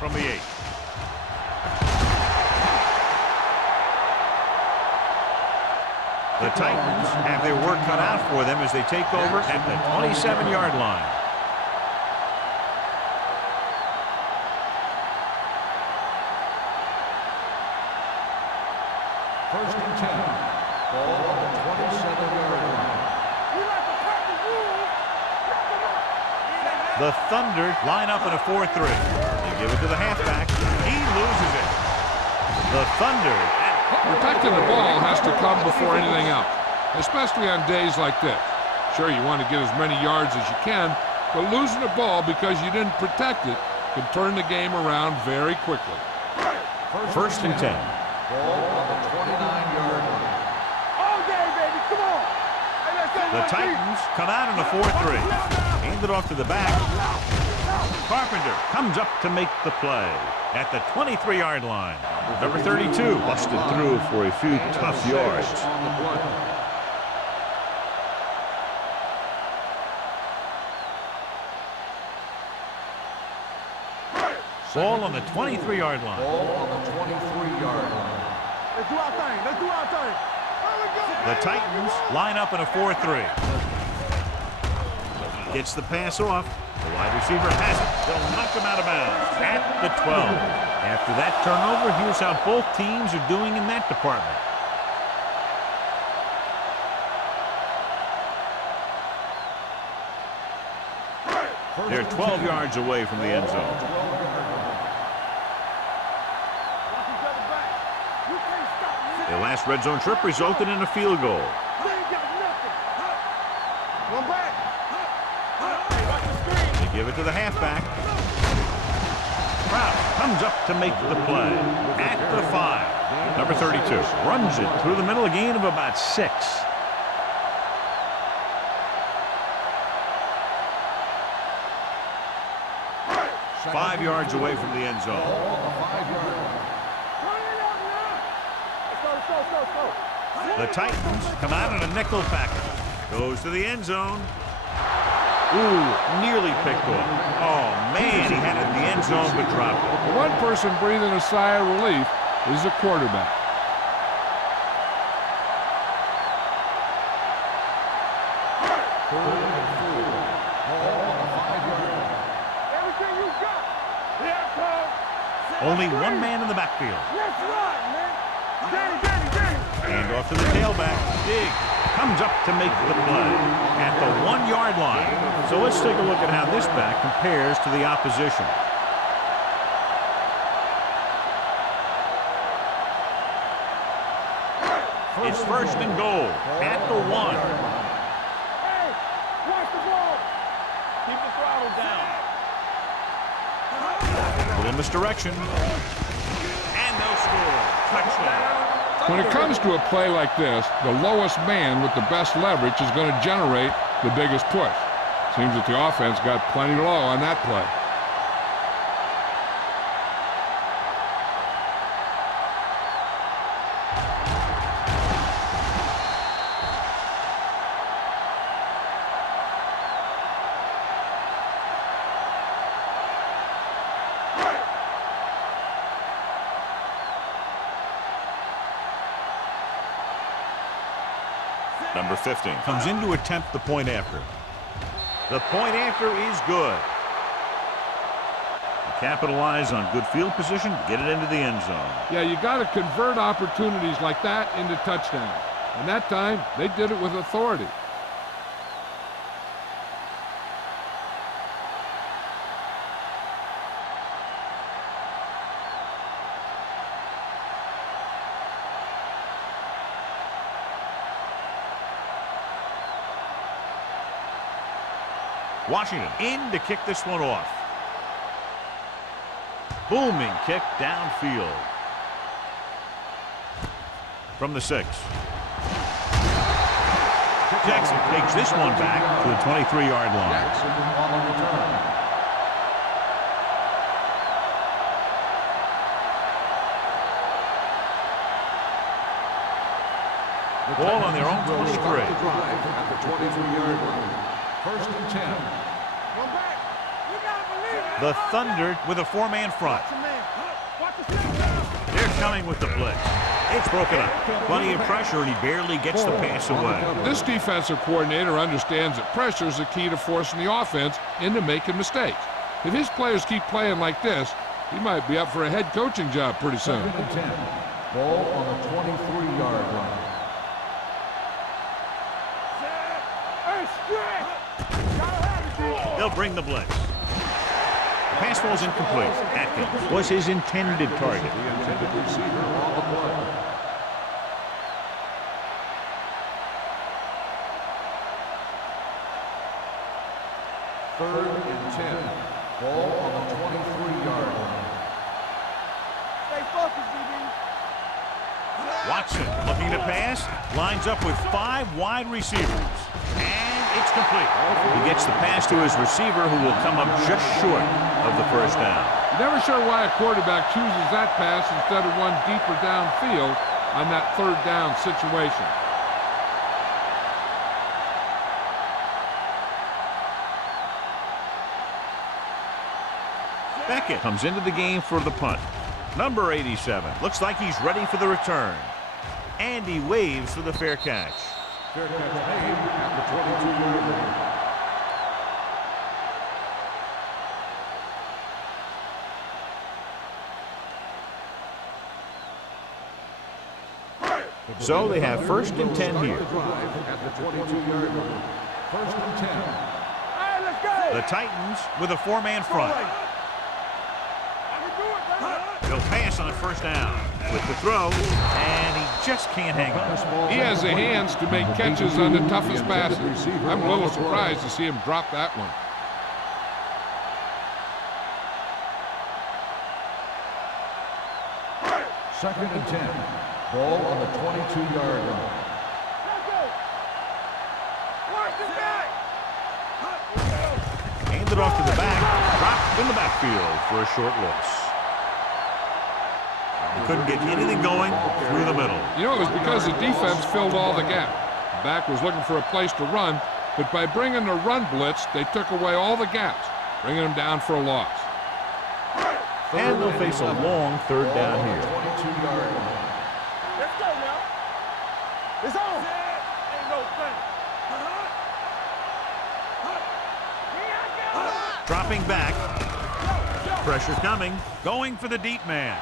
From the 8. The Titans have their work cut out for them as they take over at the 27-yard line. First and 10. Ball on the 27-yard line. The Thunder line up in a 4-3. They give it to the halfback. He loses it. The Thunder. Protecting the ball has to come before anything else, especially on days like this. Sure, you want to get as many yards as you can, but losing the ball because you didn't protect it can turn the game around very quickly. First and 10. Ball on the 29-yard line. The Titans come out in a 4-3. Hand it off to the back. Carpenter comes up to make the play at the 23-yard line. Number 32 busted through for a few tough yards. Ball on the 23-yard line. Ball on the 23-yard line. Let's do our thing. Let's do our thing. The Titans line up in a 4-3. Gets the pass off. The wide receiver has it. They'll knock him out of bounds at the 12. After that turnover, here's how both teams are doing in that department. They're 12 yards away from the end zone. Their last red zone trip resulted in a field goal. They give it to the halfback. Kraft comes up to make the play at the 5. Number 32 runs it through the middle, a gain of about 6. Five yards away from the end zone. The Titans come out in a nickel package. Goes to the end zone. Ooh, nearly picked off. Oh, man, he had it in the end zone but dropped it. The one person breathing a sigh of relief is the quarterback. Only one man in the backfield. Let's run, man. Danny. Hand off to the tailback. Big comes up to make the play at the 1-yard line. So let's take a look at how this back compares to the opposition. It's first and goal at the 1. Hey, watch the ball. Keep the throttle down. misdirection. And no score. Touchdown. When it comes to a play like this, the lowest man with the best leverage is going to generate the biggest push. Seems that the offense got plenty low on that play. Number 15 comes in to attempt the point after. The point after is good. Capitalize on good field position, get it into the end zone. Yeah, you got to convert opportunities like that into touchdowns. And that time, they did it with authority. Washington in to kick this one off. Booming kick downfield. From the 6. Jackson takes this one back to the 23-yard line. Jackson on the return. Ball on their own 23. Start the drive at the 23-yard line. 1st and 10. Go back. You gotta believe it. The Thunder with a 4-man front. Watch the man. Watch the snap down. They're coming with the blitz. It's broken up. Plenty of pressure, and he barely gets the pass away. This defensive coordinator understands that pressure is the key to forcing the offense into making mistakes. If his players keep playing like this, he might be up for a head coaching job pretty soon. 2nd and 10. Ball on the 23-yard line. Hey, stretch. Gotta have it, They'll bring the blitz. Pass falls incomplete. Atkins was his intended target. The intended receiver on the play. Third and 10. Ball on the 23-yard line. Stay focused, DB. Watson looking to pass. Lines up with 5 wide receivers. And it's complete. He gets the pass to his receiver, who will come up just short of the first down. Never sure why a quarterback chooses that pass instead of one deeper downfield on that 3rd down situation. Beckett comes into the game for the punt. Number 87 looks like he's ready for the return. And he waves for the fair catch. Fair catch made at the 22-yard line. So they have 1st and 10 here. The drive at the 22-yard line. 1st and 10. All right, let's go. The Titans with a 4-man front. I can do it, brother. He'll pass on 1st down with the throw, and he just can't hang on. He has the hands to make catches on the toughest passes. I'm a little surprised to see him drop that one. Second and 10. Ball on the 22-yard line. Let's go. Watch this guy. Handed off to the back, dropped in the backfield for a short loss. He couldn't get anything going through the middle. You know, it was because the defense filled all the gap. The back was looking for a place to run, but by bringing the run blitz, they took away all the gaps, bringing them down for a loss. And they'll face a long 3rd down here. 22-yard line. Let's go now. It's on. Ain't no thing. Dropping back. Pressure coming. Going for the deep man.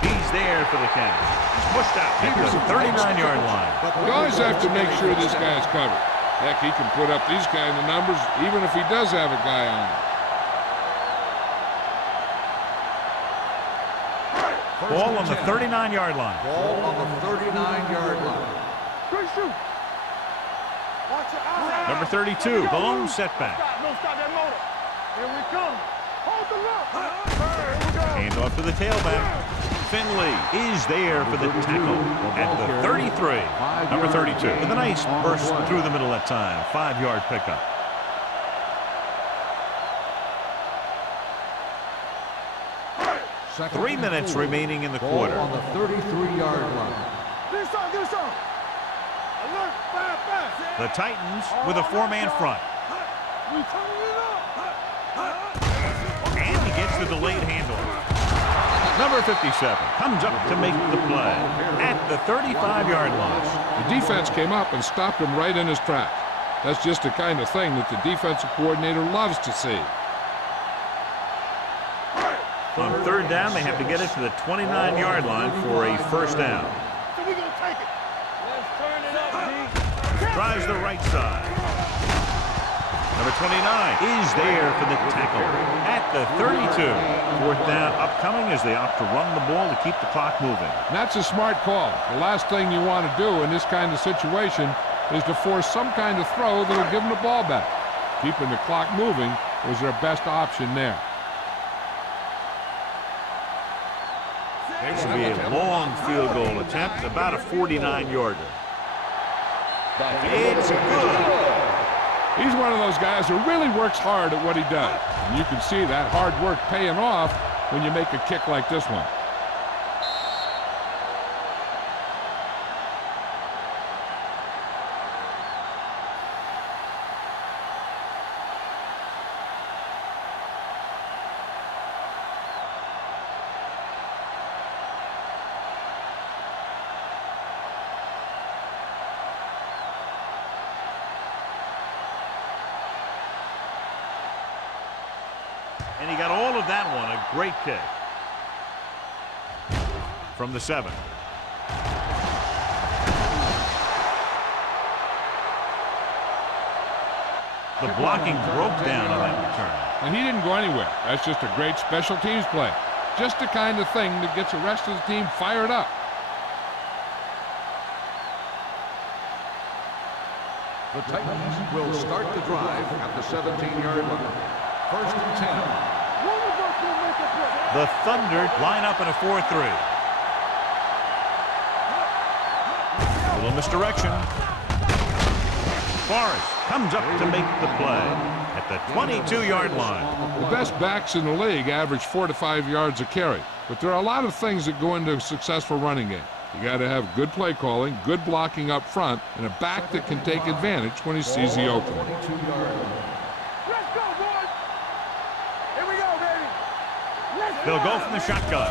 He's there for the catch. He's pushed out at the 39-yard line. You always have to make sure this guy's covered. Heck, he can put up these kind of numbers even if he does have a guy on him. Ball on the 39-yard line. Ball on the 39-yard line. Good shoot. Watch your eyes. Number 32, the lone setback. Stop, no, stop that motor. Here we come. hold the look. Here we go. Hand off to the tailback. Finley is there for the tackle at the 33. Number 32 with a nice burst through the middle that time. 5-yard pickup. Second 3 minutes and 4. remaining in the Ball quarter. on the 33-yard line. Give us some, give us some. Alert, fast. The Titans with a 4-man front. We turning it up. And he gets the delayed handoff. Number 57 comes up to make the play at the 35-yard line. The defense came up and stopped him right in his tracks. That's just the kind of thing that the defensive coordinator loves to see. On third down, they have to get it to the 29-yard line for a first down. So we gonna take it. Let's turn it up, D. Tries the right side. Number 29 is there for the tackle at the 32. Fourth down upcoming as they opt to run the ball to keep the clock moving. And that's a smart call. The last thing you want to do in this kind of situation is to force some kind of throw that will give them the ball back. Keeping the clock moving was their best option there. This will be a long field goal attempt, about a 49-yarder. It's good. He's one of those guys who really works hard at what he does. And you can see that hard work paying off when you make a kick like this one. And he got all of that one. A great kick. From the 7. The blocking broke down on that return. And he didn't go anywhere. That's just a great special teams play. Just the kind of thing that gets the rest of the team fired up. The Titans will start the drive at the 17-yard line. First and 10. One of us will make a play. The Thunder line up in a 4-3. Little misdirection. Forrest comes up to make the play at the 22-yard line. The best backs in the league average 4 to 5 yards a carry. But there are a lot of things that go into a successful running game. You got to have good play calling, good blocking up front, and a back that can take advantage when he sees the opening. 22-yard line. Let's go, boys. Here we go, baby. Let's They'll go from the shotgun.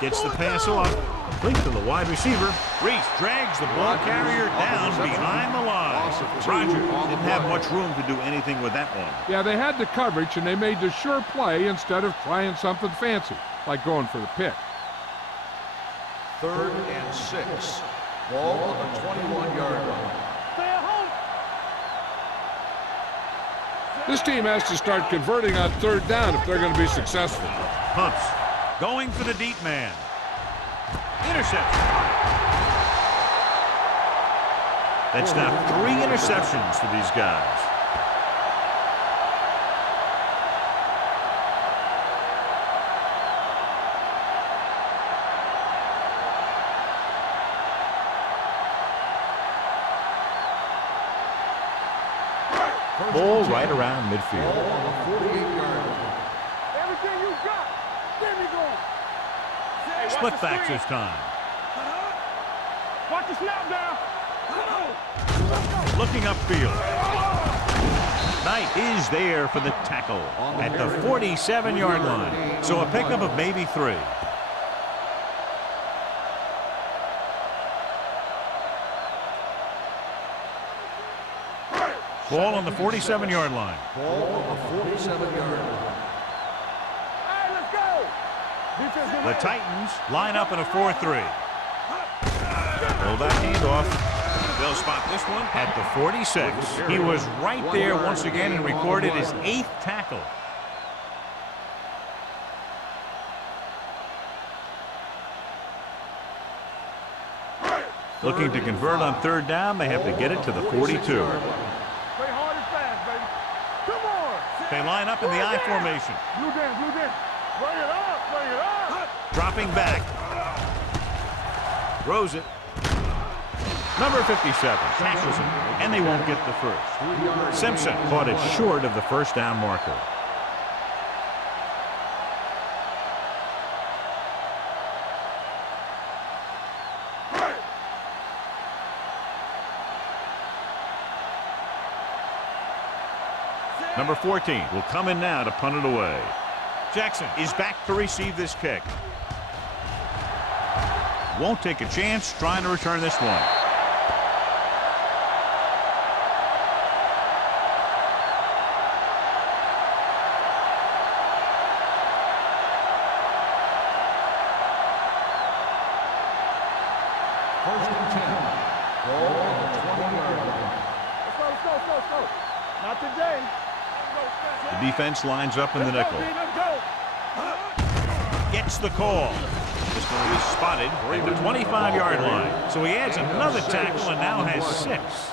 Gets the pass off. Complete to the wide receiver. Reese drags the ball carrier down behind the line. Roger didn't have much room to do anything with that one. Yeah, they had the coverage, and they made the sure play instead of trying something fancy, like going for the pick. 3rd and 6. Ball on the 21-yard line. stay at home. This team has to start converting on 3rd down if they're going to be successful. Hunts going for the deep man. Interception. That's now 3 interceptions for these guys. Ball right around midfield. Ball on the 48-yard line. Everything you got. There we go. Hey, watch Split the backs screen. this time. Watch the snap down. Looking upfield. Knight is there for the tackle at the 47-yard line. So a pickup of maybe 3. Ball on the 47-yard line. Ball on the 47-yard line. Hey, let's go. Defense in The there. Titans line up in a 4-3. Pull that handoff. They'll spot this one at the 46. He was right there once again and recorded his 8th tackle. Looking to convert on 3rd down, they have to get it to the 42. Play hard and fast, baby. Come on. They line up in the I formation. Blue down, blue down. Bring it up, bring it up. Dropping back. Throws it. Number 57 tackles him, and they won't get the first. Simpson caught it short of the first down marker. Number 14 will come in now to punt it away. Jackson is back to receive this kick. Won't take a chance trying to return this one. First and 10. Ball on the 20-yard line. Let's go. Not today. The defense lines up in the nickel. Let's go. Gets the call. This one is spotted at the 25-yard line. So he adds another tackle and now has 6.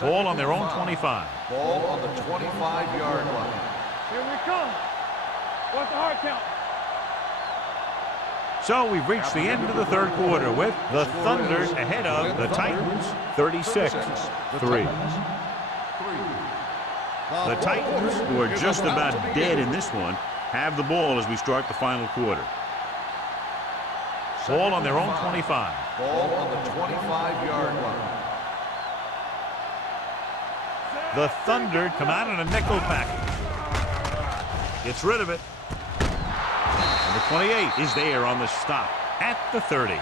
Ball on their own 25. Ball on the 25-yard line. Here we come. What's the hard count? So we've reached the end of the third quarter with the Thunder ahead of the Titans 36-3. The Titans, who are just about dead in this one, have the ball as we start the final quarter. Ball on their own 25. Ball on the 25-yard line. The Thunder come out in a nickel package. Gets rid of it. Number 28 is there on the stop at the 30.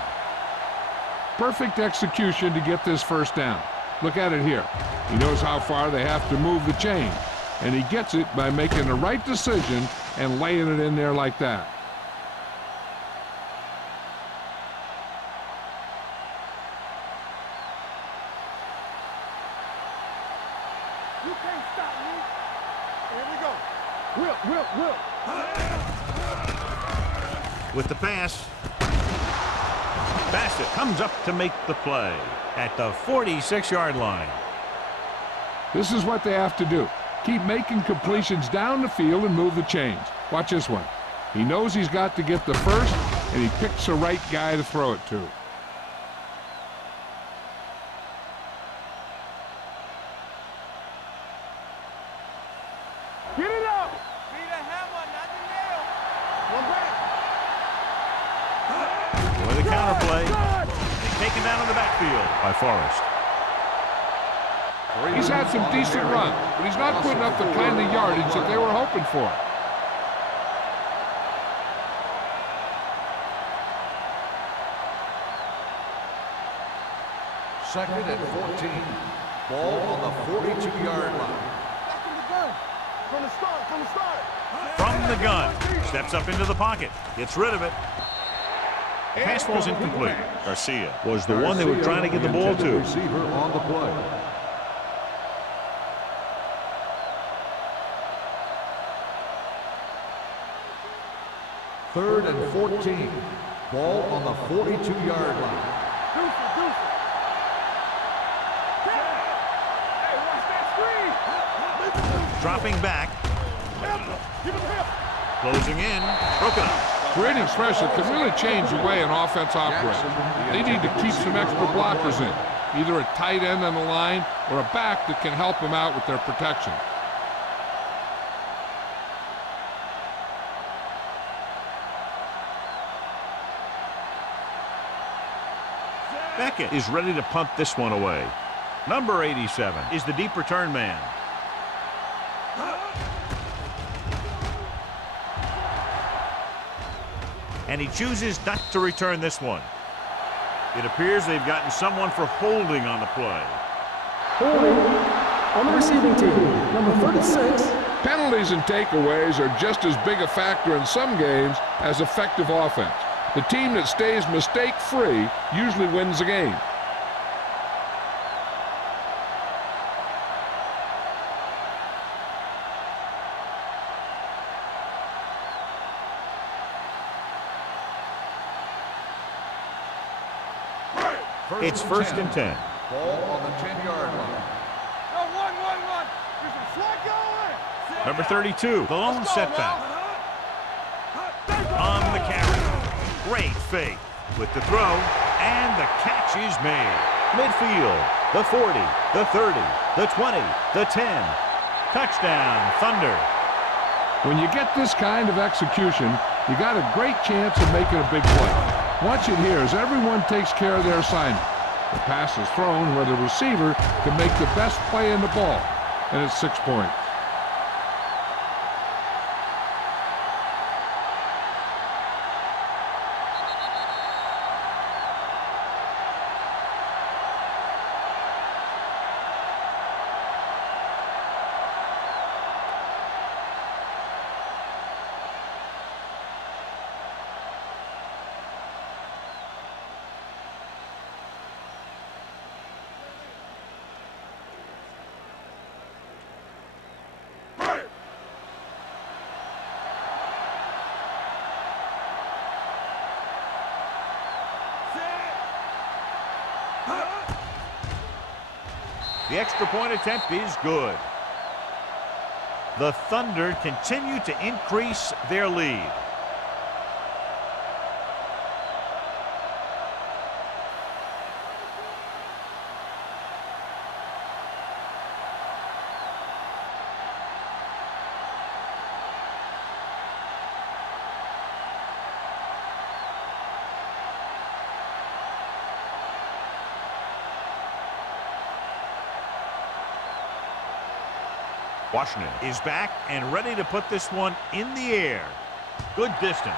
Perfect execution to get this first down. Look at it here. He knows how far they have to move the chain, and he gets it by making the right decision and laying it in there like that. You can't stop me. Here we go. Will. With the pass. Bassett comes up to make the play at the 46-yard line. This is what they have to do. Keep making completions down the field and move the chains. Watch this one. He knows he's got to get the first, and he picks the right guy to throw it to. Get it up. Be the hammer, not the nail. One back. With the counter play, they taken down in the backfield by Forrest. He's had some decent runs, but he's not putting up the kind of yardage that they were hoping for. Second and 14. Ball on the 42-yard line. Back in the gun. From the start. From the gun, steps up into the pocket, gets rid of it. Pass falls incomplete. Garcia was the one they were trying to get the ball to. Receiver on the play. Third and 14. Ball on the 42-yard line. Deuce it. Hey, watch that screen. Dropping back, Give it to him. closing in, broken up. Creating pressure can really change the way an offense operates. They need to keep some extra blockers in, either a tight end on the line or a back that can help them out with their protection. Beckett is ready to punt this one away. Number 87 is the deep return man. And he chooses not to return this one. It appears they've gotten someone for holding on the play. Holding on the receiving team, number 36. Penalties and takeaways are just as big a factor in some games as effective offense. The team that stays mistake-free usually wins the game. It's first and 10. Ball on the 10-yard line. No, one. There's some slack going. Number 32, the lone setback. On the carry. Great fake with the throw, and the catch is made. Midfield, the 40, the 30, the 20, the 10. Touchdown, Thunder. When you get this kind of execution, you got a great chance of making a big play. Watch it here as everyone takes care of their assignment. The pass is thrown where the receiver can make the best play in the ball, and it's 6 points. The extra point attempt is good. The Thunder continue to increase their lead. Washington is back and ready to put this one in the air. Good distance.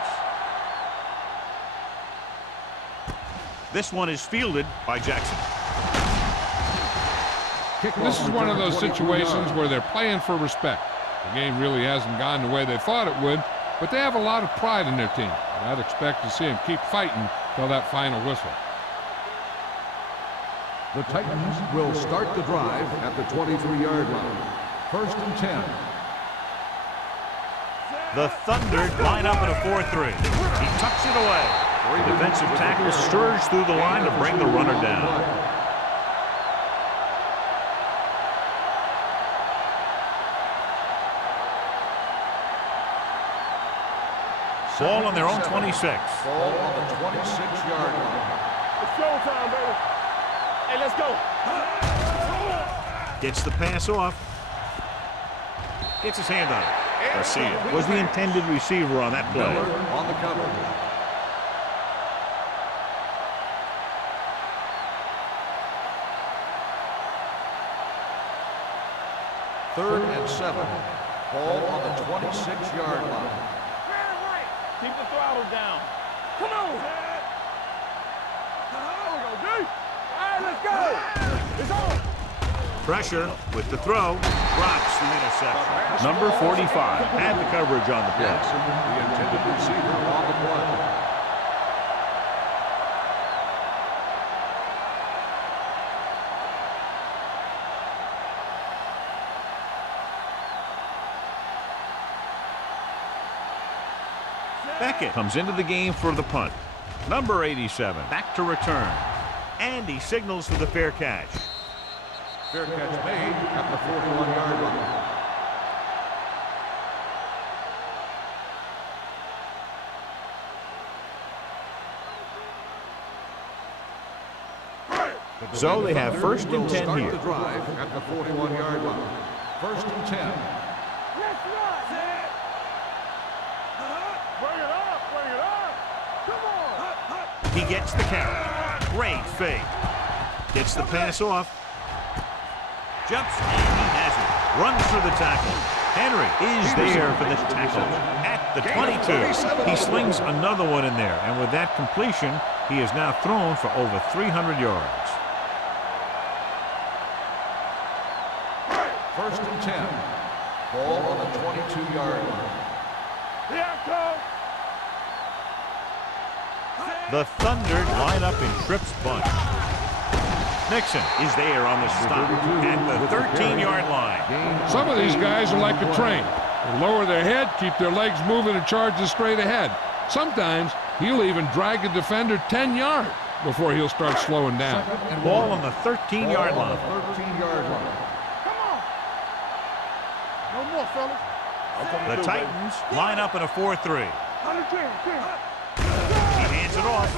This one is fielded by Jackson. This is one of those situations where they're playing for respect. The game really hasn't gone the way they thought it would, but they have a lot of pride in their team. And I'd expect to see them keep fighting till that final whistle. The Titans will start the drive at the 23-yard line. First and 10. The Thunder line up in a 4-3. He tucks it away. The defensive tackle surge through the line to bring the runner down. Ball on their own 26. Ball on the 26-yard line. It's showtime, baby. Hey, let's go. Gets the pass off. Gets his hand on it. Garcia was the intended receiver on that play. Miller on the cover. Third and 7. Ball on the 26-yard line. Keep the throttle down. Come on. There we go, D. All right, let's go. It's on. Pressure with the throw. Drops the interception. Number 45 had the coverage on the play. Jackson, the intended receiver on the play. Beckett comes into the game for the punt. Number 87 back to return. And he signals for the fair catch. Fair catch made at the 41-yard line. So they have first and 10 start here. the drive at the 41-yard line. First and 10. Let's run. Bring it up. Bring it up. Come on. He gets the carry. Great fake. Gets the pass off. Jumps and he has it. Runs through the tackle. Henry is there for the tackle at the 22. He slings another one in there, and with that completion, he is now thrown for over 300 yards. First and 10. Ball on the 22-yard line. Here I come. The Thunder line up in Tripp's bunch. Nixon is there on the stop at the 13-yard line. Some of these guys are like a train. They lower their head, keep their legs moving, and charge straight ahead. Sometimes he'll even drag a defender 10 yards. before he'll start slowing down. Ball on the 13-yard line. 13-yard line. Come on. No more, fellas. The Titans line up in a 4-3. On the 10. He hands it off.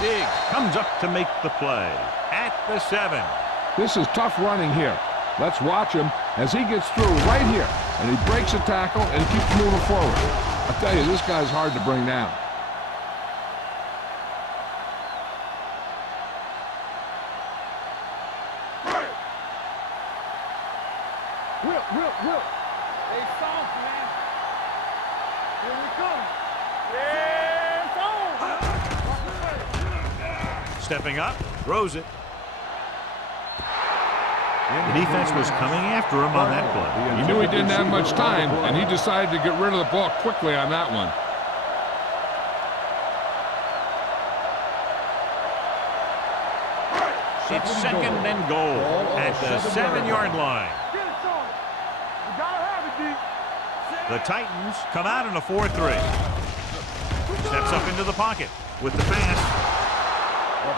Diggs comes up to make the play at the 7. This is tough running here. Let's watch him as he gets through right here, and he breaks a tackle and keeps moving forward. I tell you, this guy's hard to bring down. Whip. They soft, man. Here we come. Yeah, it's on. Stepping up, throws it. The defense was coming after him on that play. He knew he didn't have much time, and he decided to get rid of the ball quickly on that one. It's second and goal at the 7-yard line. Get it, son. You gotta have it, D. The Titans come out in a 4-3. Steps up into the pocket with the pass.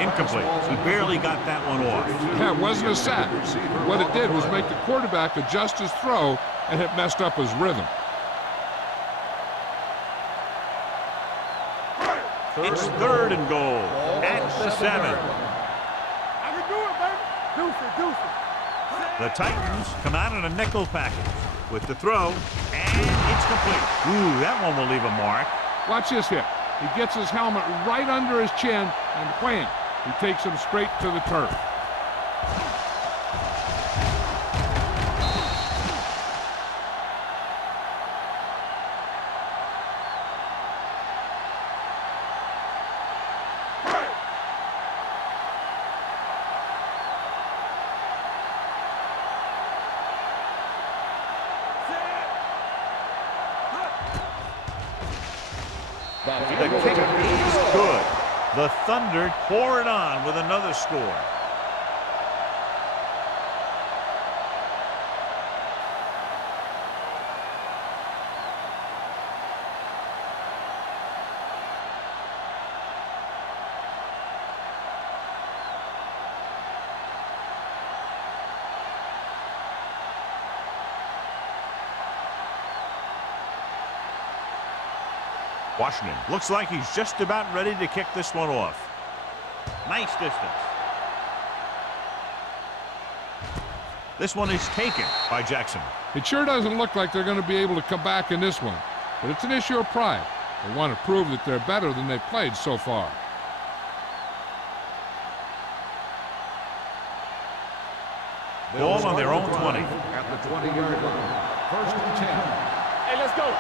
Incomplete. He barely got that one off. Yeah, it wasn't a sack. What it did was make the quarterback adjust his throw, and it messed up his rhythm. It's third and goal at the 7. I can do it, baby. Deuce it. The Titans come out in a nickel package with the throw, and it's complete. Ooh, that one will leave a mark. Watch this hit. He gets his helmet right under his chin, and wham, he takes him straight to the turf. The kick is good. The Thunder pour it on with another score. Washington looks like he's just about ready to kick this one off. Nice distance. This one is taken by Jackson. It sure doesn't look like they're going to be able to come back in this one, but it's an issue of pride. They want to prove that they're better than they've played so far. Ball on their own 20. At the 20-yard line. First and 10. Hey, let's go.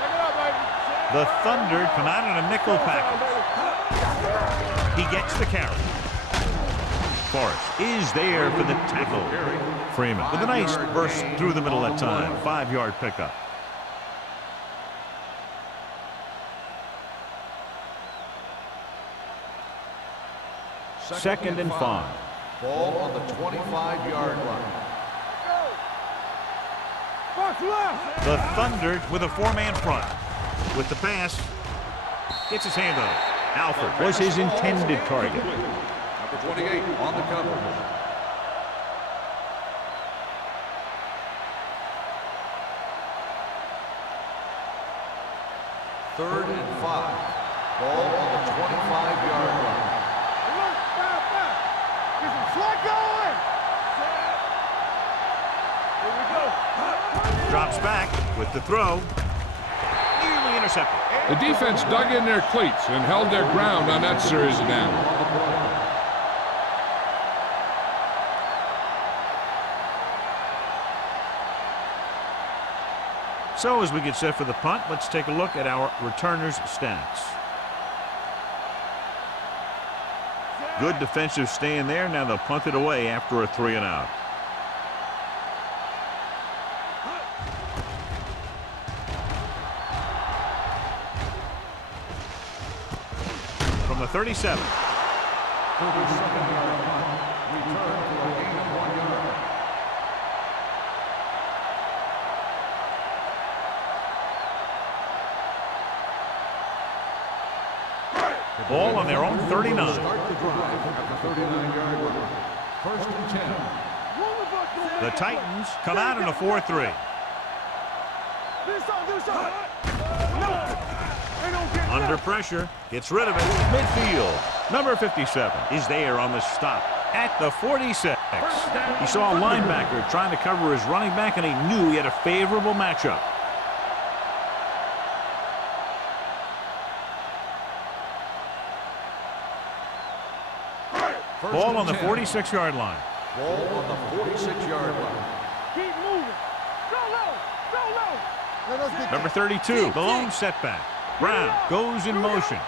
Check it out, baby. The Thunder come out in a nickel package. He gets the carry. Forrest is there for the tackle. Freeman with a nice burst through the middle that time. 5-yard pickup. Second and 5. Ball on the 25-yard line. Box left. The Thunder with a 4-man front. With the pass, gets his hand on it. Alford was his intended target. Number 28 on the cover. Third and 5. Ball on the 25-yard line. Look, back. Get some slack going. Here we go. Drops back with the throw. Nearly intercepted. The defense dug in their cleats and held their ground on that series of downs. So as we get set for the punt, let's take a look at our returners' stats. Good defensive stand there. Now they'll punt it away after a 3-and-out. From the 37. 37-yard punt. Return for a gain of 1 yard. Ball on their own 39. Start the drive at the 39-yard line. First and 10. The Titans come out in a 4-3. Under pressure, gets rid of it. Midfield. Number 57 is there on the stop at the 46. He saw a linebacker trying to cover his running back, and he knew he had a favorable matchup. Ball on the 46-yard line. Ball on the 46-yard line. Keep moving. Go low. Go low. Number 32, the lone setback. Brown goes in motion.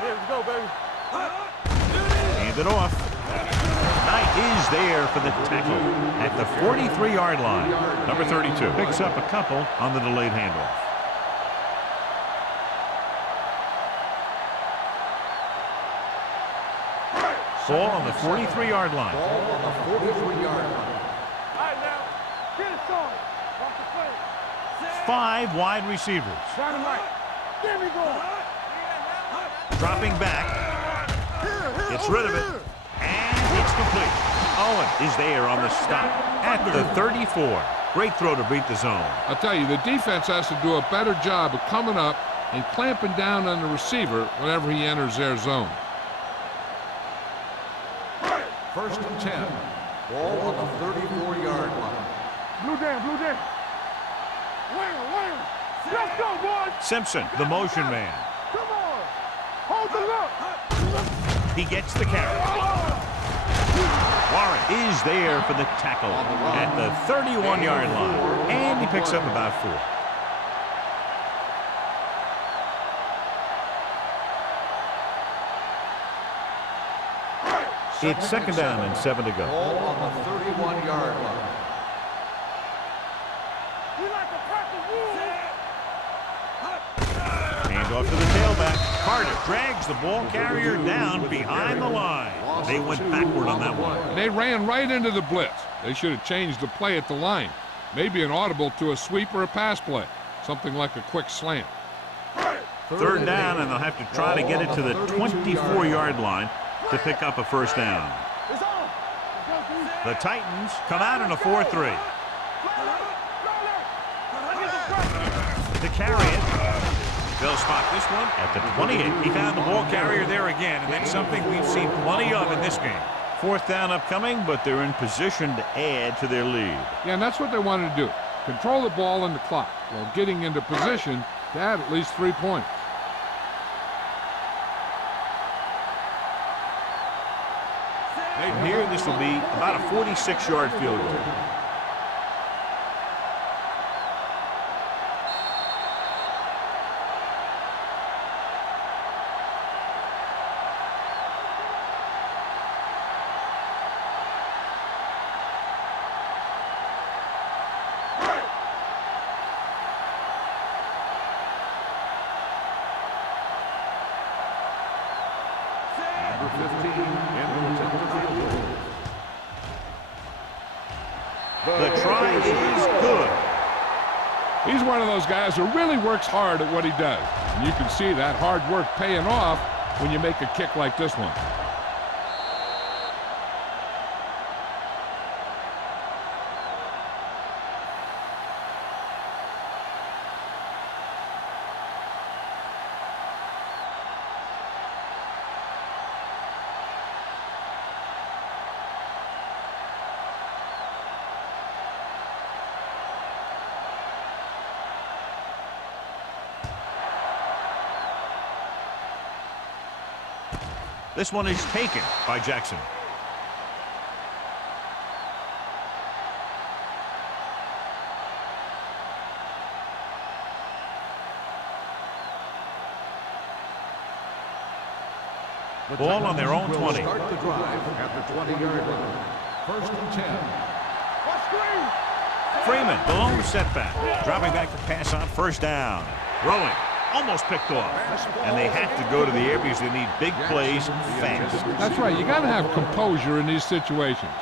Here we go, baby. Hand it off. Knight is there for the tackle at the 43-yard line. Number 32 picks up a couple on the delayed handoff. Ball on the 43-yard line. Ball on the 43-yard line. All right, now. Get it started. Off the play. 5 wide receivers. Dynamite. There we go. Dropping back. Gets rid of it. And it's complete. Owen is there on the stop at the 34. Great throw to beat the zone. I'll tell you, the defense has to do a better job of coming up and clamping down on the receiver whenever he enters their zone. First and 10. Ball on the 34-yard line. Blue down, blue down. Wham. Let's go, boys. Simpson, the motion man. Come on. Hold the look. He gets the carry. Warren is there for the tackle at the 31-yard line. And he picks up about 4. It's second down and 7 to go. Ball on the 31-yard line. We like to practice rules. Hand off to the tailback. Carter drags the ball carrier down behind the line. They went backward on that one. And they ran right into the blitz. They should have changed the play at the line. Maybe an audible to a sweep or a pass play. Something like a quick slant. Third down, and they'll have to try to get it to the 24-yard line to pick up a first down. The Titans come out in a 4-3. To carry it. They'll spot this one at the 28. He found the ball carrier there again, and that's something we've seen plenty of in this game. Fourth down upcoming, but they're in position to add to their lead. Yeah, and that's what they wanted to do. Control the ball and the clock while getting into position to add at least 3 points. From here, this will be about a 46-yard field goal. The try is good. He's one of those guys who really works hard at what he does. And you can see that hard work paying off when you make a kick like this one. This one is taken by Jackson. Ball on their own 20. Start the drive at the 20-yard line. First and 10. Freeman, the lone setback. Dropping back to pass on first down. Rolling. Almost picked off. And they have to go to the air because they need big plays fast. That's right. You got to have composure in these situations.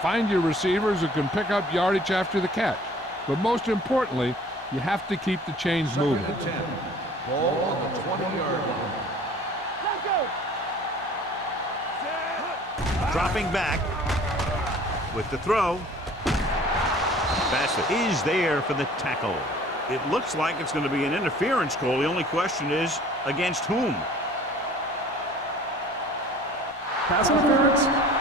Find your receivers who can pick up yardage after the catch. But most importantly, you have to keep the chains moving. Ball on the 20-yard line. Let's go. Dropping back with the throw. Bassett is there for the tackle. It looks like it's going to be an interference call. The only question is, against whom? Pass interference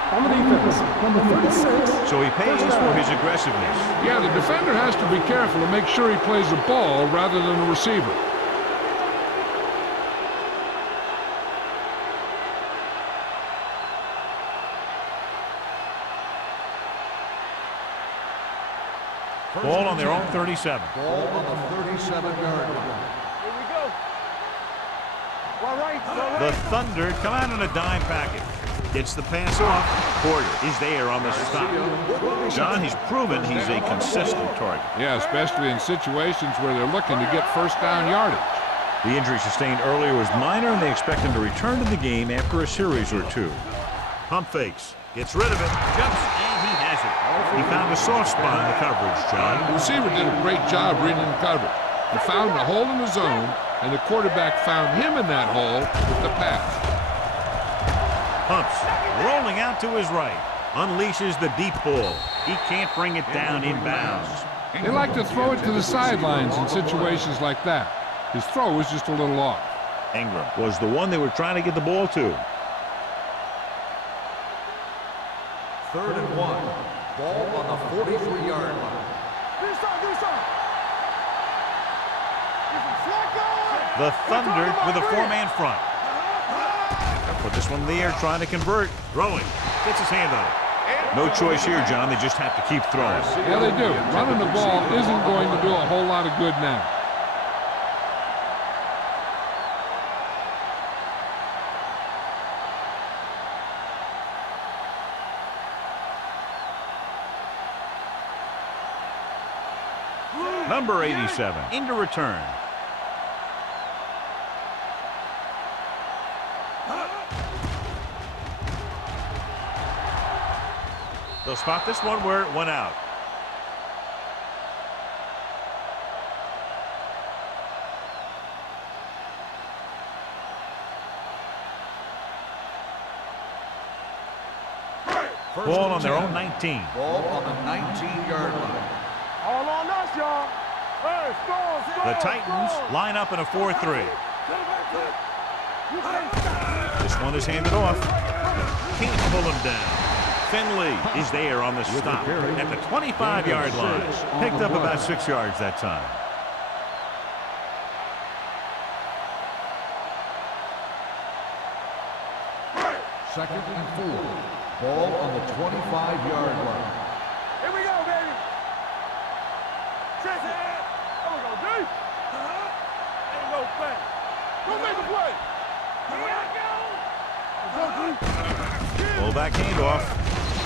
on the defense. Number 36. So he pays for his aggressiveness. Yeah, the defender has to be careful to make sure he plays the ball rather than the receiver. Ball on their own 37. Ball on the 37-yard line. Here we go. All right. The Thunder come out in a dime package. Gets the pass off. Porter is there on the stop. John, he's proven he's a consistent target. Yeah, especially in situations where they're looking to get first down yardage. The injury sustained earlier was minor, and they expect him to return to the game after a series or two. Pump fakes. Gets rid of it. Jumps, and he has it. He found a soft spot in the coverage, John. The receiver did a great job reading the coverage. He found a hole in the zone, and the quarterback found him in that hole with the pass. Pumps, rolling out to his right. Unleashes the deep ball. He can't bring it down inbounds. They like to throw it to the sidelines in situations like that. His throw was just a little off. Ingram was the one they were trying to get the ball to. 3rd and 1. Ball on the 43-yard line. The Thunder with a four-man front. Put this one in the air, trying to convert. Throwing. Gets his hand on it. No choice here, John. They just have to keep throwing. Yeah, they do. Running the ball isn't going to do a whole lot of good now. Number 87 into return. They'll spot this one where it went out. Ball on their own 19. Ball on the 19-yard line. All on us, y'all. Hey, score. The Titans line up in a 4-3. This one is handed off. Can't pull him down. Finley is there on the stop at the 25-yard line. Picked up about 6 yards that time. Second and 4. Ball on the 25-yard line. Here we go, baby. Chase it. There we go, D. Ain't no play. Go make a play. Fullback handoff.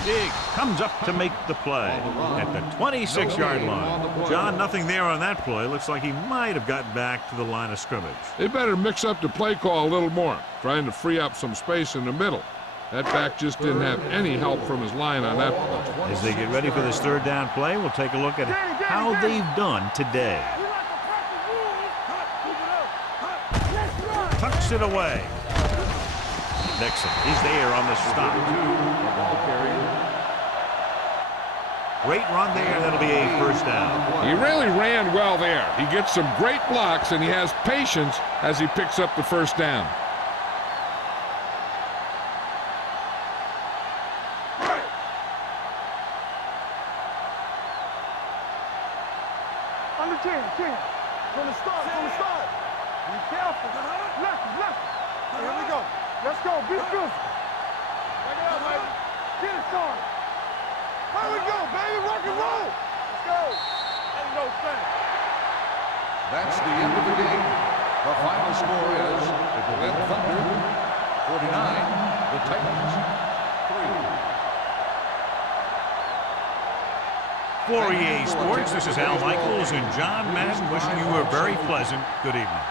Dig comes up to make the play at the 26-yard line. John, nothing there on that play. Looks like he might have gotten back to the line of scrimmage. They better mix up the play call a little more, trying to free up some space in the middle. That back just didn't have any help from his line on that play. As they get ready for this third down play, we'll take a look at how they've done today. Tucks it away. Nixon is there on the stop. Great run there. That'll be a first down. He really ran well there. He gets some great blocks, and he has patience as he picks up the first down. Under 10. From the start. Be careful. Left. Here we go. Let's go. Be physical. Back it up, baby. Get it started. Here we go, baby. Rock and roll. Let's go. Ain't no thing. That's the end of the game. The final score is the Thunder 49, the Titans 3. For EA Sports, this is Al Michaels and John Madden wishing you a very pleasant good evening.